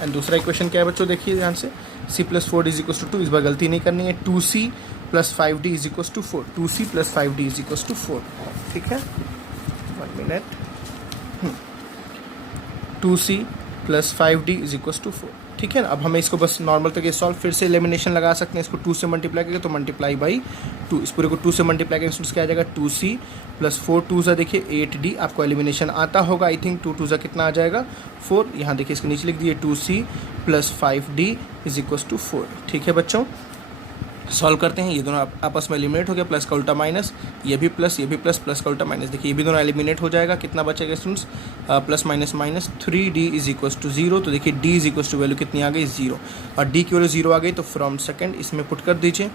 and दूसरा इक्वेशन क्या है बच्चों, देखिए ध्यान से, सी + 4d इज इक्वल टू 2, इस बार गलती नहीं करनी है, 2c + 5d is equal to 4, 2c + 5d is equal to 4, ठीक है, 1 minute, 2c + 5d is equal to 4, ठीक है ना। अब हमें इसको बस नॉर्मल तरीके से सॉल्व, फिर से एलिमिनेशन लगा सकते हैं, इसको 2 से मल्टीप्लाई करेंगे तो मल्टीप्लाई बाई 2, इस पूरे को 2 से मल्टीप्लाई करेंगे तो क्या आ जाएगा 2c + 4 2 सा देखिए 8d, आपको एलिमिनेशन आता होगा आई थिंक, 2 2 सा कितना आ जाएगा 4, यहाँ देखिए इसके नीचे लिख दिए 2c + 5d is equal to 4, ठीक है बच्चों। सॉल्व करते हैं, ये दोनों आपस में एलिमिनेट हो गया, प्लस का उल्टा माइनस, ये भी प्लस, ये भी प्लस, प्लस का उल्टा माइनस, देखिए ये भी दोनों एलिमिनेट हो जाएगा, कितना बचेगा students, plus minus minus, 3d is equal to 0, तो देखिए d is equal to value कितनी आ गई 0, और d की वैल्यू 0 आ गई, तो फ्रॉम सेकंड इसमें पुट कर दीजिए,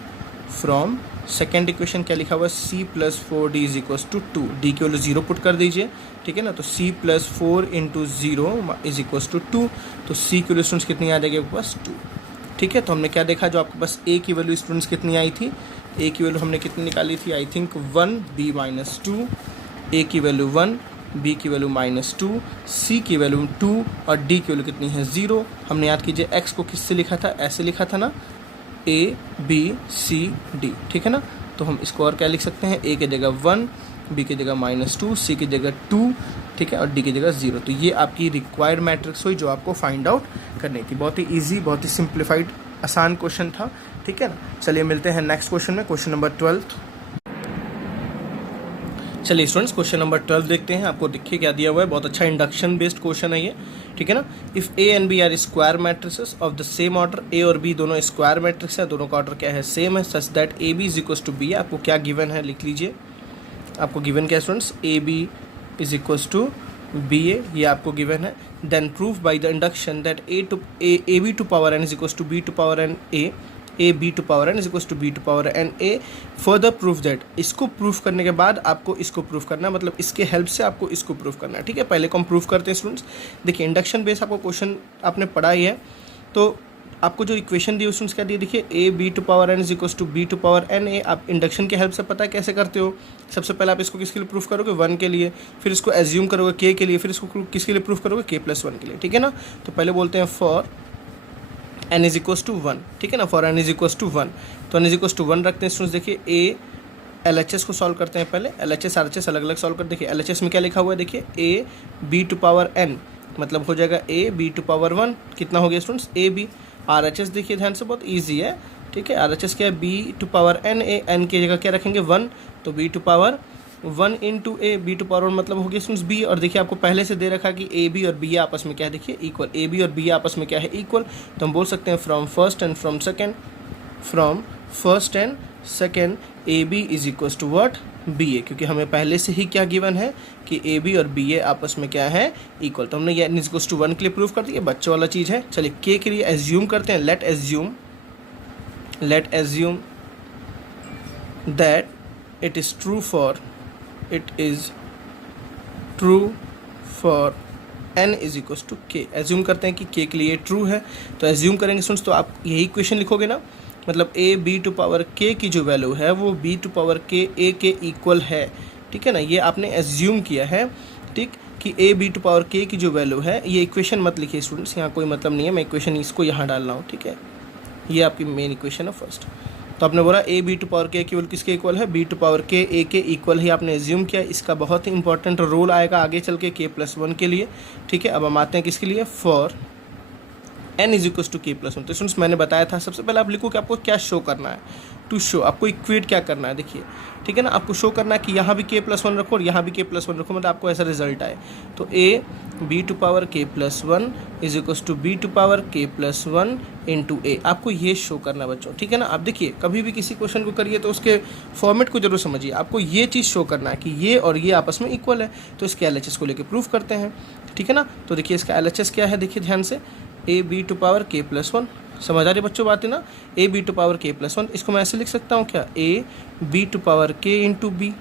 फ्रॉम सेकंड इक्वेशन क्या लिखा हुआ है, c + 4d is equal to 2, d की वैल्यू 0 पुट कर दीजिए, ठीक है ना, तो c + 4 × 0 इज इक्वल टू 2, तो c की वैल्यू स्टूडेंट्स कितनी आ जाएगी आपके पास 2, ठीक है। तो हमने क्या देखा, जो आपके पास a की वैल्यू स्टूडेंट्स कितनी आई थी, a की वैल्यू हमने कितनी निकाली थी आई थिंक 1, b - 2, a की वैल्यू 1, b की वैल्यू -2, c की वैल्यू 2 और d की वैल्यू कितनी है 0। हमने याद कीजिए x को किससे लिखा था, ऐसे लिखा था ना, a b c d, ठीक है ना। तो हम इसको और क्या लिख सकते हैं, a की जगह 1, b की जगह -2, c की जगह 2, ठीक है, और d की जगह 0। तो ये आपकी रिक्वायर्ड मैट्रिक्स हुई जो आपको फाइंड आउट करनी थी। बहुत ही इजी, बहुत ही सिंप्लीफाइड, आसान क्वेश्चन था, ठीक है ना। चलिए मिलते हैं नेक्स्ट क्वेश्चन में, क्वेश्चन नंबर 12। चलिए स्टूडेंट्स क्वेश्चन नंबर 12 देखते हैं। आपको देखिए क्या दिया हुआ है, बहुत अच्छा इंडक्शन बेस्ड क्वेश्चन है ये, ठीक है ना। If A and B are square matrices of the same order, A और बी दोनों स्क्वायर मैट्रिक्स है, दोनों का ऑर्डर क्या है सेम है, such that A B is equal to B. आपको क्या गिवन है लिख लीजिए, आपको गिवन क्या है students, A B is equal to B A, ये आपको गिवन है। Then prove by the induction that A B to power N is equal to B to power N A B to power N is equal to B to power N A. Further proof that, इसको proof करने के बाद आपको इसको proof करना है, मतलब इसके हेल्प से आपको इसको प्रूफ करना है, ठीक है। पहले को हम प्रूफ करते हैं स्टूडेंट्स। देखिए इंडक्शन बेस आपको क्वेश्चन आपने पढ़ा ही है, तो आपको जो इक्वेशन दी उसमें क्या दिया, देखिए A B to power N is equal to B to power N A. आप इंडक्शन के हेल्प से पता है कैसे करते हो, सबसे पहले आप इसको किसके लिए प्रूफ करोगे 1 के लिए, फिर इसको एज्यूम करोगे k के लिए, फिर इसको किसके लिए प्रूफ करोगे k + 1 के लिए, ठीक है ना। तो पहले बोलते हैं for n is equal to 1, ठीक है ना, for n is equal to 1, तो n इज इक्वल टू 1 रखते हैं स्टूडेंट्स। देखिए ए LHS को सॉल्व करते हैं पहले, LHS RHS अलग अलग सॉल्व कर। देखिए LHS में क्या लिखा हुआ है, देखिए a b to power n, मतलब हो जाएगा a b टू पावर 1, कितना हो गया स्टूडेंट्स a b। RHS देखिए ध्यान से, बहुत ईजी है, ठीक है। RHS क्या है, b to power n, a n की जगह क्या रखेंगे 1, तो b to power 1 × a, b to power 1 मतलब हो गया स्टूडेंट्स b। और देखिए आपको पहले से दे रखा कि a b और b आपस में क्या है, देखिए इक्वल, a b और b आपस में क्या है इक्वल। तो हम बोल सकते हैं from first and from second A B is equal to what B A, क्योंकि हमें पहले से ही क्या गिवन है कि ए बी और बी ए आपस में क्या है इक्वल। तो हमने ये n इज इक्वल टू 1 के लिए प्रूफ कर दिया, बच्चों वाला चीज़ है। चलिए k के लिए एज्यूम करते हैं, let assume that it is true for n is equal to k। Assume करते हैं कि k के लिए ट्रू है, तो एज्यूम करेंगे स्टूडेंट्स, तो आप यही क्वेश्चन लिखोगे ना, मतलब a b to power k की जो वैल्यू है वो b to power k a के इक्वल है, ठीक है ना। ये आपने एज्यूम किया है, ठीक, कि a b to power k की जो वैल्यू है, ये इक्वेशन मत लिखिए स्टूडेंट्स, यहाँ कोई मतलब नहीं है, मैं इक्वेशन इसको यहाँ डाल रहा हूँ, ठीक है। ये आपकी मेन इक्वेशन है फर्स्ट। तो आपने बोला a b to power k की वैल्यू किसके इक्वल है, b to power k a के इक्वल ही आपने एज्यूम किया। इसका बहुत ही इंपॉर्टेंट रोल आएगा आगे चल के k + 1 के लिए, ठीक है। अब हम आते हैं किसके लिए, for n is equal to K plus one. तो स्टूडेंट्स मैंने बताया था सबसे पहले आप लिखो कि आपको क्या शो करना है, टू शो, आपको इक्वेट क्या करना है, देखिए ठीक है ना, आपको शो करना है कि यहाँ भी के प्लस वन रखो और यहाँ भी के प्लस वन रखो, मतलब आपको ऐसा रिजल्ट आए। तो A B to power K plus one is equal to B to power K plus one into A, आपको ये शो करना है बच्चों, ठीक है ना। आप देखिए कभी भी किसी क्वेश्चन को करिए तो उसके फॉर्मेट को जरूर समझिए, आपको ये चीज़ शो करना है कि ये और ये आपस में इक्वल है, तो इसके एलएचएस को लेकर प्रूफ करते हैं, ठीक है ना। तो देखिए इसका एलएचएस क्या है, देखिए ध्यान से, ए B to power K plus one, समझ आ रही बच्चों बात है ना, A B to power K plus one, इसको मैं ऐसे लिख सकता हूँ क्या, ए बी टू पावर के इंटू बी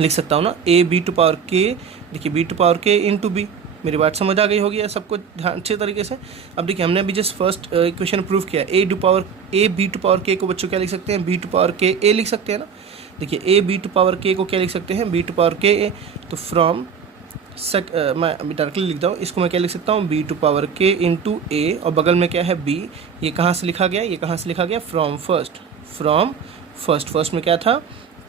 लिख सकता हूँ ना, ए बी टू पावर के, देखिए बी टू पावर के इंटू बी, मेरी बात समझ आ गई होगी है सबको ध्यान अच्छे तरीके से। अब देखिए हमने अभी जस्ट फर्स्ट इक्वेशन प्रूव किया, ए बी टू पावर के को बच्चों क्या लिख सकते हैं, बी टू पावर के ए लिख सकते हैं ना। देखिए ए बी टू पावर के को क्या लिख सकते हैं, बी टू पावर के ए, तो फ्रॉम मैं अभी डायरेक्टली लिखता हूँ, इसको मैं क्या लिख सकता हूँ, बी टू पावर के इंटू ए, और बगल में क्या है बी, ये कहाँ से लिखा गया, ये कहाँ से लिखा गया, फ्रॉम फर्स्ट में क्या था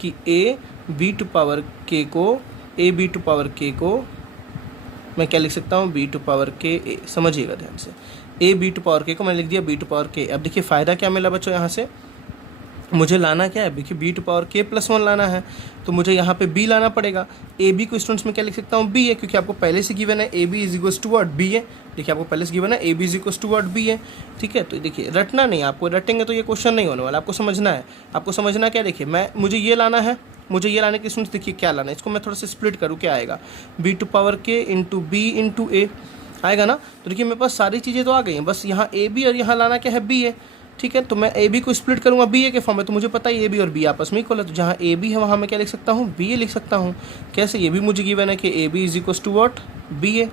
कि ए बी टू पावर के को, ए बी टू पावर के को मैं क्या लिख सकता हूँ, बी टू पावर के ए, समझिएगा ध्यान से, ए बी टू पावर के को मैंने लिख दिया बी टू पावर के। अब देखिए फ़ायदा क्या मिला बच्चों, यहाँ से मुझे लाना क्या है, देखिए B to power K plus one लाना है, तो मुझे यहाँ पे बी लाना पड़ेगा। ए बी को स्टूडेंट्स में क्या लिख सकता हूँ, बी है, क्योंकि आपको पहले से गिवन है A B is equals to what, B है। देखिए आपको पहले से गिवन है A B is equals to what, B है, ठीक है। तो देखिए रटना नहीं, आपको रटेंगे तो ये क्वेश्चन नहीं होने वाला, आपको समझना है। आपको समझना क्या, देखिए मुझे ये लाना है, मुझे ये लाने के स्टूडेंट्स देखिए क्या लाना है, इसको मैं थोड़ा सा स्प्लिट करूँ, क्या आएगा, बी टू पावर के इंटू बी इंटू ए आएगा ना। तो देखिए मेरे पास सारी चीज़ें तो आ गई हैं, बस यहाँ ए बी और यहाँ लाना क्या है, बी है, ठीक है। तो मैं ए बी को स्प्लिट करूँगा बी ए के फॉर्म में, तो मुझे पता है ए बी और बी आपस में इक्वल है, तो जहाँ ए बी है वहाँ मैं क्या लिख सकता हूँ, बी ए लिख सकता हूँ। कैसे, ये भी मुझे गिवन है कि A B is equal to what, B A,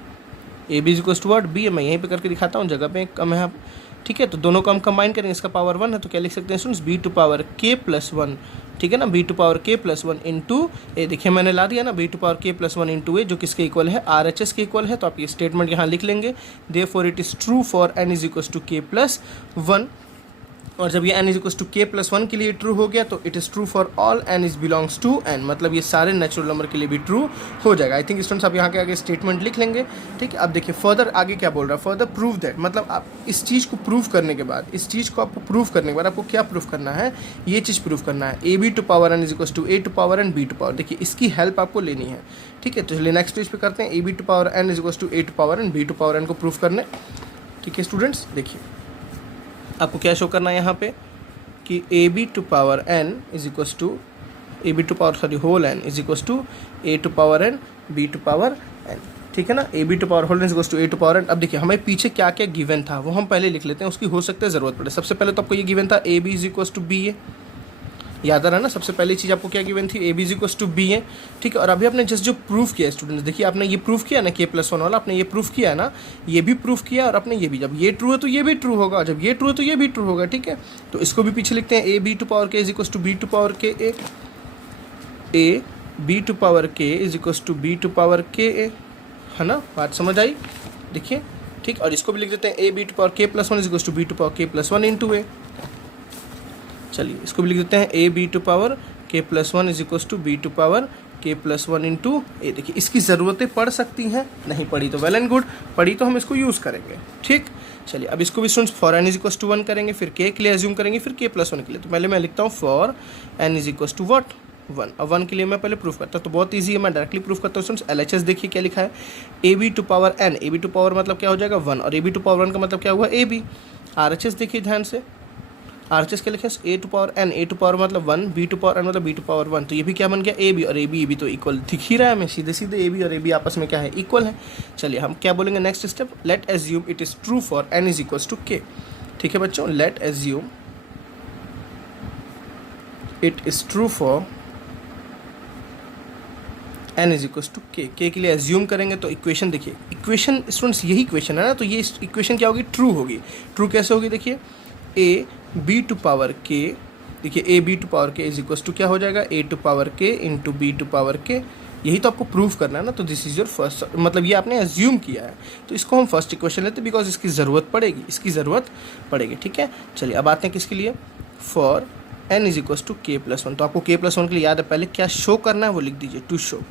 A B is equal to what, B A, मैं यहीं पे करके दिखाता हूँ, जगह पे कम है, ठीक है। तो दोनों को हम कंबाइन करेंगे, इसका पावर वन है, तो क्या लिख सकते हैं students, B to power K plus one, ठीक है ना, B to power K plus one into A, देखिए मैंने ला दिया ना, B to power K plus one into A, जो किसके इक्वल है, आर एच एस के इक्वल है। तो आप ये स्टेटमेंट यहाँ लिख लेंगे, therefore it is true for N is equal to K plus one, और जब ये n is equal to K plus one के लिए ट्रू हो गया तो it is true for all n is belongs to n, मतलब ये सारे नेचुरल नंबर के लिए भी ट्रू हो जाएगा। आई थिंक स्टूडेंट्स आप यहाँ के आगे स्टेटमेंट लिख लेंगे, ठीक है। अब देखिए फर्दर आगे क्या बोल रहा है, फर्दर प्रूव दैट, मतलब आप इस चीज़ को प्रूव करने के बाद, इस चीज़ को आपको प्रूव करने के बाद आपको क्या प्रूव करना है, ये चीज़ प्रूव करना है, A B to power n is equal to A to power n B to power, देखिए इसकी हेल्प आपको लेनी है, ठीक है। तो चलिए नेक्स्ट पेज पे करते हैं, A B to power n is equal to A to power n B to power n को प्रूव करने, ठीक है स्टूडेंट्स। देखिए आपको क्या शो करना है यहाँ पे कि A B to power n is equals to A B to power sorry whole n is equals to A to power n B to power n, ठीक है ना, A B to power whole n is equals to A to power n। अब देखिए हमें पीछे क्या क्या given था वो हम पहले लिख लेते हैं, उसकी हो सकता है ज़रूरत पड़े। सबसे पहले तो आपको ये गिवन था A B is equals to B A, याद आ रहा है ना, सबसे पहली चीज़ आपको क्या गिवन थी, A B is equals to B है, ठीक है। और अभी आपने जस्ट जो प्रूफ किया स्टूडेंट्स, देखिए आपने ये प्रूफ किया ना के प्लस वन वाला, आपने ये प्रूफ किया ना, ये भी प्रूफ किया और आपने ये भी, जब ये ट्रू है तो ये भी ट्रू होगा, जब ये ट्रू है तो ये भी ट्रू होगा, ठीक है। तो इसको भी पीछे लिखते हैं, A B to power K is equals to B to power K A B to power K is equals to B to power K A, है ना, बात समझ आई, देखिए ठीक। और इसको भी लिख देते हैं, A B to power K plus one is equals to B to power K plus one into A, चलिए इसको भी लिख देते हैं, A B to power K plus one is equals to B to power K plus one into A. देखिए इसकी ज़रूरतें पड़ सकती हैं, नहीं पड़ी तो वेल एंड गुड, पड़ी तो हम इसको यूज़ करेंगे, ठीक। चलिए अब इसको भी students for N is equals to one करेंगे, फिर के लिए एज्यूम करेंगे, फिर के प्लस वन के लिए। तो पहले मैं लिखता हूँ for N is equals to what, one, और वन के लिए मैं पहले प्रूफ करता हूँ, तो बहुत ईजी है, मैं डायरेक्टली प्रूफ करता हूँ स्टूडेंट्स। एल एच एस देखिए क्या लिखा है, A B to power N, A B to power मतलब क्या हो जाएगा वन, और A B to power one का मतलब क्या हुआ A B. R H S देखिए ध्यान से, आर एच एस क्या लिखा है, A to power N, A to power मतलब one, B to power N मतलब बी टू पावर वन, तो ये भी क्या बन गया ए बी, और ए बी तो इक्वल दिख ही रहा है हमें, सीधे सीधे ए बी और ए बी आपस में क्या है, इक्वल है। चलिए हम क्या बोलेंगे next step, let assume it is true for N is equals to K, ठीक है बच्चों, let assume it is true for N is equals to K लिए एज्यूम करेंगे तो इक्वेशन देखिए, इक्वेशन स्टूडेंट्स यही इक्वेशन है ना, तो ये इक्वेशन क्या होगी, ट्रू होगी। ट्रू कैसे होगी, देखिए ए बी टू पावर के, देखिए A B to power K is equals to क्या हो जाएगा, ए टू पावर के इंटू बी टू पावर के, यही तो आपको प्रूफ करना है ना। तो दिस इज योर फर्स्ट, मतलब ये आपने एज्यूम किया है, तो इसको हम फर्स्ट इक्वेशन लेते हैं बिकॉज इसकी ज़रूरत पड़ेगी, इसकी ज़रूरत पड़ेगी, ठीक है। चलिए अब आते हैं किसके लिए, for N is equals to K plus one. तो आपको के प्लस वन के लिए याद है पहले क्या शो करना है वो लिख दीजिए, टू शो,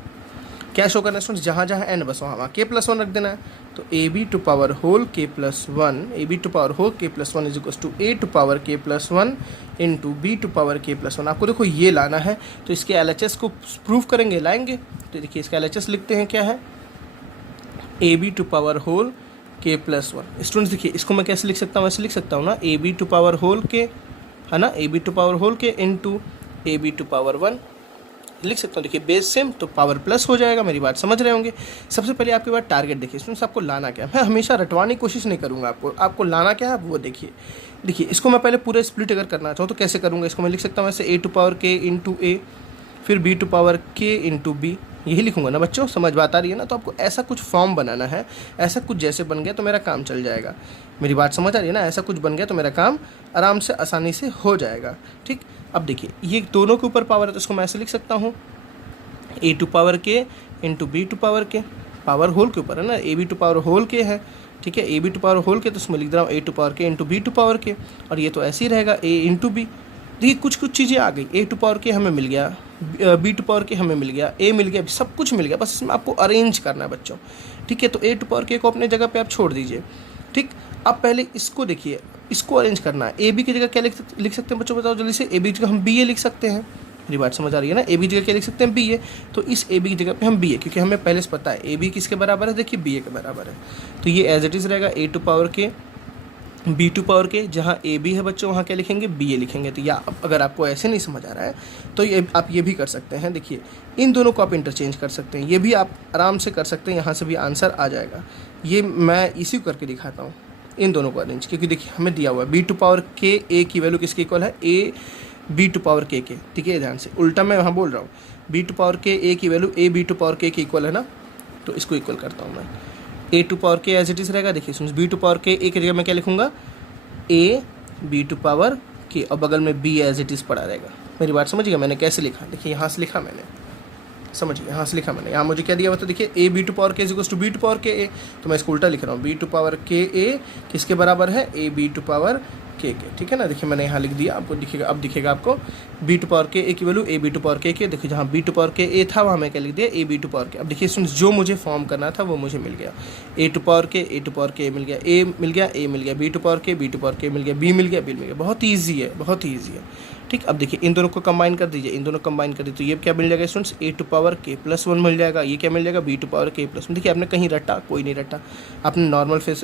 क्या शो करना है स्टूडेंट्स, जहाँ जहाँ n बस वहाँ k प्लस 1 रख देना है। तो A B to power whole k plus 1, A B to power whole k plus 1 is equal to A to power k plus 1 into B to power k plus 1। आपको देखो ये लाना है, तो इसके LHS को प्रूव करेंगे, लाएंगे। तो देखिए इसका LHS लिखते हैं, क्या है, A B to power whole k plus 1। Students देखिए इसको मैं कैसे लिख सकता हूँ, ऐसे लिख सकता हूँ ना, A B to power whole k, है ना, A B to power whole k into A B to power 1 लिख सकता हूँ। देखिए बेस सेम तो पावर प्लस हो जाएगा, मेरी बात समझ रहे होंगे। सबसे पहले आपके पास टारगेट देखिए स्टूडेंट्स, आपको लाना क्या है। मैं हमेशा रटवाने की कोशिश नहीं करूँगा, आपको लाना क्या है वो देखिए। देखिए इसको मैं पहले पूरा स्प्लिट अगर करना चाहूँ तो कैसे करूँगा, इसको मैं लिख सकता हूँ ऐसे A to power k into A, फिर B to power k into B, यही लिखूंगा ना बच्चों, समझ बात आ रही है ना। तो आपको ऐसा कुछ फॉर्म बनाना है, ऐसा कुछ जैसे बन गया तो मेरा काम चल जाएगा, मेरी बात समझ आ रही है ना। ऐसा कुछ बन गया तो मेरा काम आराम से आसानी से हो जाएगा, ठीक। अब देखिए ये दोनों के ऊपर पावर है, तो इसको मैं ऐसे लिख सकता हूँ A to power k into B to power k, power whole के ऊपर है ना, A B to power whole k है, ठीक है, A B to power whole k, तो उसमें लिख दे रहा हूँ A to power k into B to power k, और ये तो ऐसे ही रहेगा ए इंटू बी। देखिए कुछ चीज़ें आ गई, ए टू पावर k हमें मिल गया, बी टू पावर k हमें मिल गया, ए मिल गया, सब कुछ मिल गया, बस इसमें आपको अरेंज करना है बच्चों, ठीक है। तो ए टू पावर k को अपने जगह पे आप छोड़ दीजिए, ठीक। अब पहले इसको देखिए, इसको अरेंज करना है। ए बी की जगह क्या लिख सकते हैं बच्चों, बताओ जल्दी से। ए बी की जगह हम बी ए लिख सकते हैं, मेरी बात समझ आ रही है ना। ए बी की जगह क्या लिख सकते हैं, बी ए। तो इस ए बी की जगह पे हम बी ए, क्योंकि हमें पहले से पता है ए बी किसके बराबर है, देखिए बी ए के बराबर है। तो ये एज इट इज़ रहेगा A to power k B to power k, जहाँ ए बी है बच्चों वहाँ क्या लिखेंगे, बी ए लिखेंगे। तो या अगर आपको ऐसे नहीं समझ आ रहा है तो ये आप ये भी कर सकते हैं। देखिए इन दोनों को आप इंटरचेंज कर सकते हैं, ये भी आप आराम से कर सकते हैं, यहाँ से भी आंसर आ जाएगा। ये मैं इसी को करके दिखाता हूँ, इन दोनों को अरेंज, क्योंकि देखिए हमें दिया हुआ है B to power k, A की वैल्यू किसके इक्वल है, A B to power k के, ठीक है। ध्यान से उल्टा मैं वहाँ बोल रहा हूँ, B to power k A की value A B to power k के इक्वल है ना, तो इसको इक्वल करता हूँ मैं। A to power k as it is रहेगा, देखिए सुन, B to power k A की जगह मैं क्या लिखूँगा, A B to power k, और बगल में b एज इट इज़ पड़ा रहेगा। मेरी बात समझिएगा, मैंने कैसे लिखा, देखिए यहाँ से लिखा मैंने, समझिए यहाँ से लिखा मैंने। यहाँ मुझे क्या दिया हुआ, तो देखिए A B to power k is equal to B to power k A, तो मैं इसको उल्टा लिख रहा हूँ, B to power k A किसके बराबर है, A B to power k के, ठीक है ना। देखिए मैंने यहाँ लिख दिया, आपको दिखेगा, अब दिखेगा आपको B to power k A की value A B to power k के। देखिए जहाँ B to power k A था वहाँ मैं क्या लिख दिया, A B to power k। अब देखिए सुन, जो मुझे फॉर्म करना था वो मुझे मिल गया, A to power k A to power k मिल गया, ए मिल गया, ए मिल गया, B to power k B to power k मिल गया, बी मिल गया, बी मिल गया। बहुत ईजी है, बहुत ही ईजी है, ठीक। अब देखिए इन दोनों को कंबाइन कर दीजिए, इन दोनों कंबाइन कर दीजिए तो ये क्या मिल जाएगा students, A to power k plus 1 मिल जाएगा। ये क्या मिल जाएगा, B to power k plus 1। देखिए आपने कहीं रटा, कोई नहीं रटा, आपने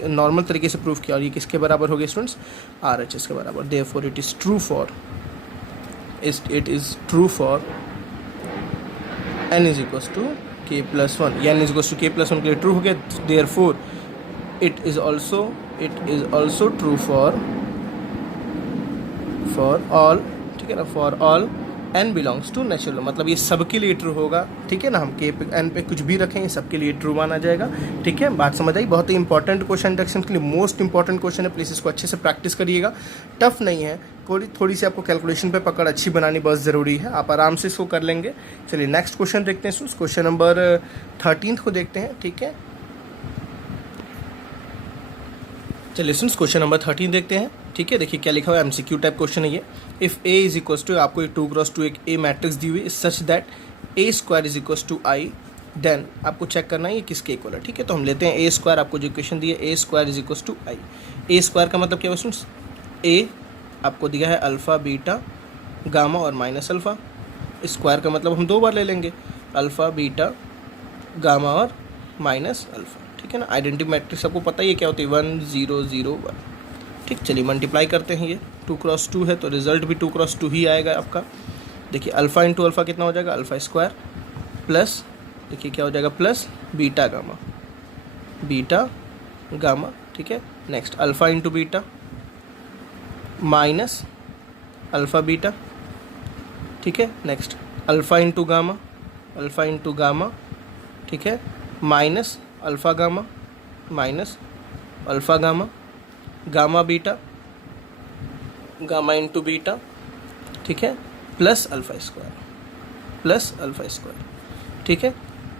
नॉर्मल तरीके से प्रूफ किया, और ये किसके बराबर हो गया स्टूडेंट्स, RHS के बराबर। Therefore it is true for n is equals to k plus 1, n is equals to k plus 1 के लिए ट्रू हो गया। Therefore it is also true for all, ठीक है ना, for all n belongs to natural, मतलब ये सबके लिए ट्रू होगा, ठीक है ना। हम k पे n पे कुछ भी रखें ये सबके लिए ट्रू माना जाएगा, ठीक है। बात समझ आई, बहुत ही इंपॉर्टेंट क्वेश्चन इंडक्शन के लिए, मोस्ट इंपॉर्टेंट क्वेश्चन है, प्लीज़ इसको अच्छे से प्रैक्टिस करिएगा। टफ नहीं है, थोड़ी सी आपको कैलकुलेशन पे पकड़ अच्छी बनानी बहुत ज़रूरी है, आप आराम से इसको कर लेंगे। चलिए नेक्स्ट क्वेश्चन देखते हैं, क्वेश्चन नंबर 13 को देखते हैं, ठीक है। चलिए स्टूडेंट्स क्वेश्चन नंबर 13 देखते हैं, ठीक है। देखिए क्या लिखा हुआ है, MCQ टाइप क्वेश्चन है ये। If A is equals to, आपको एक 2x2 एक A मैट्रिक्स दी हुई है, such that A square is equals to I, then आपको चेक करना है ये किसके इक्वल है, ठीक है। तो हम लेते हैं A स्क्वायर, आपको जो इक्वेशन दी है A square is equals to I। A square का मतलब क्या है स्टूडेंट्स, A आपको दिया है अल्फ़ा बीटा गामा और माइनस अल्फ़ा, स्क्वायर का मतलब हम 2 बार ले लेंगे, अल्फ़ा बीटा गामा और माइनस अल्फ़ा, ठीक है ना। आइडेंटिटी मैट्रिक्स आपको पता ही है क्या होती है, 1 0 0 1, ठीक। चलिए मल्टीप्लाई करते हैं, ये 2x2 है तो रिजल्ट भी 2x2 ही आएगा आपका। देखिए अल्फ़ा इंटू अल्फ़ा कितना हो जाएगा, अल्फ़ा स्क्वायर प्लस, देखिए क्या हो जाएगा, प्लस बीटा गामा, ठीक है। Next alpha into beta minus alpha beta, ठीक है। नेक्स्ट अल्फ़ा इंटू गामा, ठीक है, minus alpha gamma, gamma beta, gamma into beta, ठीक है, प्लस अल्फ़ा स्क्वायर, ठीक है,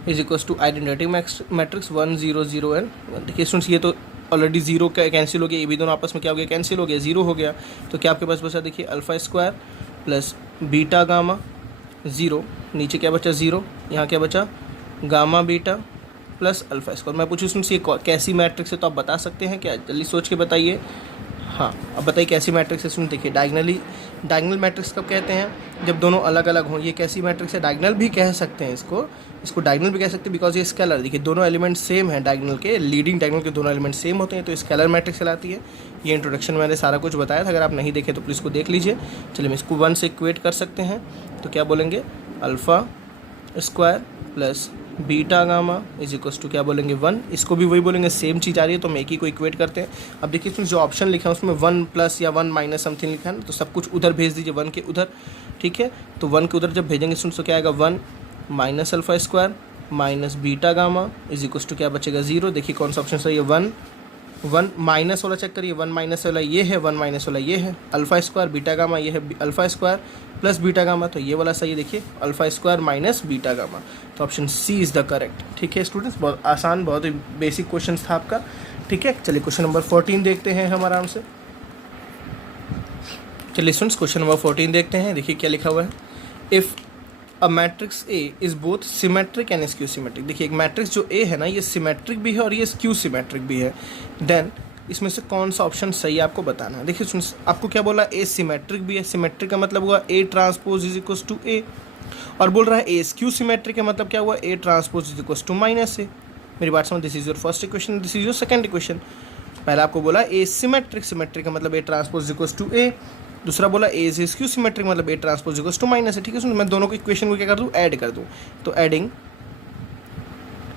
is equals to identity matrix 1 0 0 and 1। देखिए स्टूडेंट्स ये तो ऑलरेडी 0 का कैंसिल हो गया, ये भी दोनों आपस में क्या हो गया, कैंसिल हो गया, 0 हो गया। तो क्या आपके पास बचा, देखिए alpha square plus beta gamma 0, नीचे क्या बचा 0, यहाँ क्या बचा gamma beta plus alpha square. मैं पूछूँ स्टूडेंट्स ये कैसी मैट्रिक्स है, तो आप बता सकते हैं क्या? जल्दी सोच के बताइए। हाँ, अब बताइए कैसी मैट्रिक्स है स्टूडेंट। देखिए डायगोनल मैट्रिक्स कब कहते हैं? जब दोनों अलग अलग हों। ये कैसी मैट्रिक्स है? डायगोनल भी कह सकते हैं इसको डायगोनल भी कह सकते हैं, बिकॉज ये स्केलर, देखिए दोनों एलिमेंट सेम है डायगोनल के, लीडिंग डायगोनल के दोनों एलिमेंट सेम होते हैं, तो स्केलर मैट्रिक्स कहलाती है। ये इंट्रोडक्शन में मैंने सारा कुछ बताया था, अगर आप नहीं देखे तो प्लीज़ को देख लीजिए। चलिए हम इसको 1 से इक्वेट कर सकते हैं, तो क्या बोलेंगे? Alpha square plus beta gamma is equals to क्या बोलेंगे? 1। इसको भी वही बोलेंगे, सेम चीज़ आ रही है, तो हम एक ही को इक्वेट करते हैं। अब देखिए इसमें जो ऑप्शन लिखा है उसमें 1 प्लस या 1 माइनस समथिंग लिखा है ना, तो सब कुछ उधर भेज दीजिए, 1 के उधर, ठीक है। तो 1 के उधर जब भेजेंगे स्टूडेंट्स तो क्या आएगा? 1 minus alpha square minus beta gamma is equals to क्या बचेगा? 0। देखिए कौन सा ऑप्शन सही है? 1 माइनस वाला चेक करिए, 1 माइनस वाला ये है, 1 माइनस वाला ये है। अल्फा स्क्वायर बीटा गामा ये है alpha square plus beta gamma, तो ये वाला सही है। देखिए alpha square minus beta gamma, तो option C is the correct. ठीक है स्टूडेंट्स, बहुत आसान, बहुत ही बेसिक क्वेश्चन था आपका। ठीक है, चलिए क्वेश्चन नंबर 14 देखते हैं हम आराम से। चलिए स्टूडेंट्स क्वेश्चन नंबर 14 देखते हैं। देखिए क्या लिखा हुआ है। If a matrix A is both symmetric and skew symmetric. देखिए एक मैट्रिक्स जो ए है ना, ये सिमेट्रिक भी है और ये स्क्यू सिमेट्रिक भी है, देन इसमें से कौन सा ऑप्शन सही है आपको बताना है। देखिए आपको क्या बोला? ए सिमेट्रिक भी है, सिमेट्रिक का मतलब हुआ A transpose is equal to A, और बोल रहा है ए स्क्यू सिमेट्रिक का मतलब क्या हुआ? A transpose is equal to minus A. मेरी बात समझ, this is your first equation, this is your second equation. पहला आपको बोला ए सिमेट्रिक, सिमेट्रिक का मतलब A transpose is equal to A. दूसरा बोला ए इज स्क्यू सिमेट्रिक मतलब A transpose equal to minus है। ठीक है, सुन मैं दोनों को इक्वेशन को क्या कर दूँ? ऐड कर दूँ। तो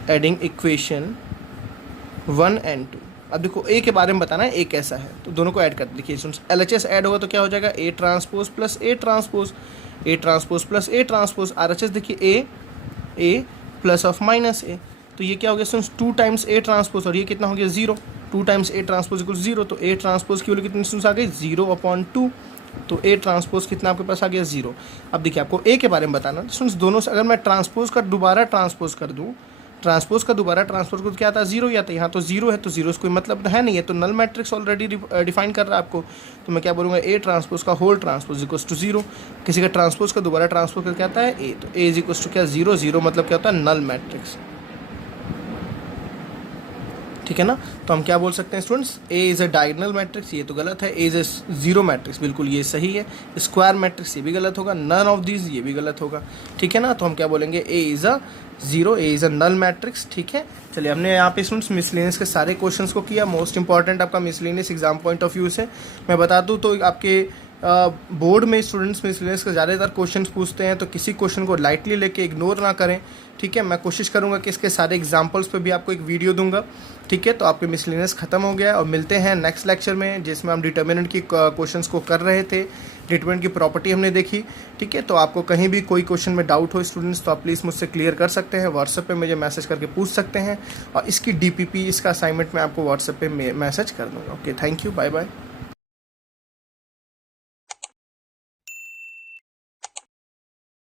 एडिंग इक्वेशन 1 and 2। अब देखो ए के बारे में बताना है, ए कैसा है, तो दोनों को ऐड कर देखिए। LHS ऐड होगा तो क्या हो जाएगा? A transpose plus A transpose, A transpose plus A transpose. RHS देखिए ए प्लस ऑफ माइनस ए, तो ये क्या हो गया स्टूडेंट्स? 2 टाइम्स ए ट्रांसपोज, और ये कितना हो गया? 0। 2 टाइम्स ए ट्रांसपोज इक्वल 0, तो ए ट्रांसपोज की वैल्यू कितनी स्टूडेंट्स आ गई? 0/2। तो ए ट्रांसपोज कितना आपके पास आ गया? 0। अब देखिए आपको ए के बारे में बताना स्टूडेंट्स, दोनों से अगर मैं ट्रांसपोज का दोबारा ट्रांसपोज कर दूँ, ट्रांसपोज का दोबारा ट्रांसपोज को क्या आता है? 0 ही आता है। यहाँ तो 0 है, तो 0 से कोई मतलब है नहीं है, तो नल मैट्रिक्स ऑलरेडी डिफाइन कर रहा है आपको। तो मैं क्या बोलूँगा? ए ट्रांसपोज का होल ट्रांसपोज इक्वल्स टू 0। किसी का ट्रांसपोज का दोबारा ट्रांसपोज करके आता है ए, तो ए इज इक्वल्स टू क्या? 0। 0 मतलब क्या होता है? Null matrix. ठीक है ना, तो हम क्या बोल सकते हैं students? A is a diagonal matrix, ये तो गलत है। A is a zero matrix, बिल्कुल ये सही है। स्क्वायर मैट्रिक्स, ये भी गलत होगा। नन ऑफ दीज, ये भी गलत होगा। ठीक है ना, तो हम क्या बोलेंगे? A is a zero, A is a null matrix. ठीक है, चलिए हमने यहाँ पे स्टूडेंट्स मिसलेनियस के सारे क्वेश्चंस को किया। मोस्ट इंपॉर्टेंट आपका miscellaneous exam point of view से मैं बता दूँ तो आपके बोर्ड में स्टूडेंट्स मिसलेनियस का ज़्यादातर क्वेश्चंस पूछते हैं, तो किसी क्वेश्चन को लाइटली लेके इग्नोर ना करें। ठीक है, मैं कोशिश करूंगा कि इसके सारे एग्जांपल्स पे भी आपको एक वीडियो दूंगा। ठीक है, तो आपके मिसलेनियस खत्म हो गया और मिलते हैं नेक्स्ट लेक्चर में, जिसमें हम डिटर्मिनेंट की क्वेश्चंस को कर रहे थे। डिटर्मिनेंट की प्रॉपर्टी हमने देखी। ठीक है, तो आपको कहीं भी कोई क्वेश्चन में डाउट हो स्टूडेंट्स, तो आप प्लीज़ मुझसे क्लियर कर सकते हैं। व्हाट्सएप पे मुझे मैसेज करके पूछ सकते हैं, और इसकी DPP, इसका असाइनमेंट मैं आपको व्हाट्सएप पे मैसेज कर दूँगा। Okay, thank you, bye bye.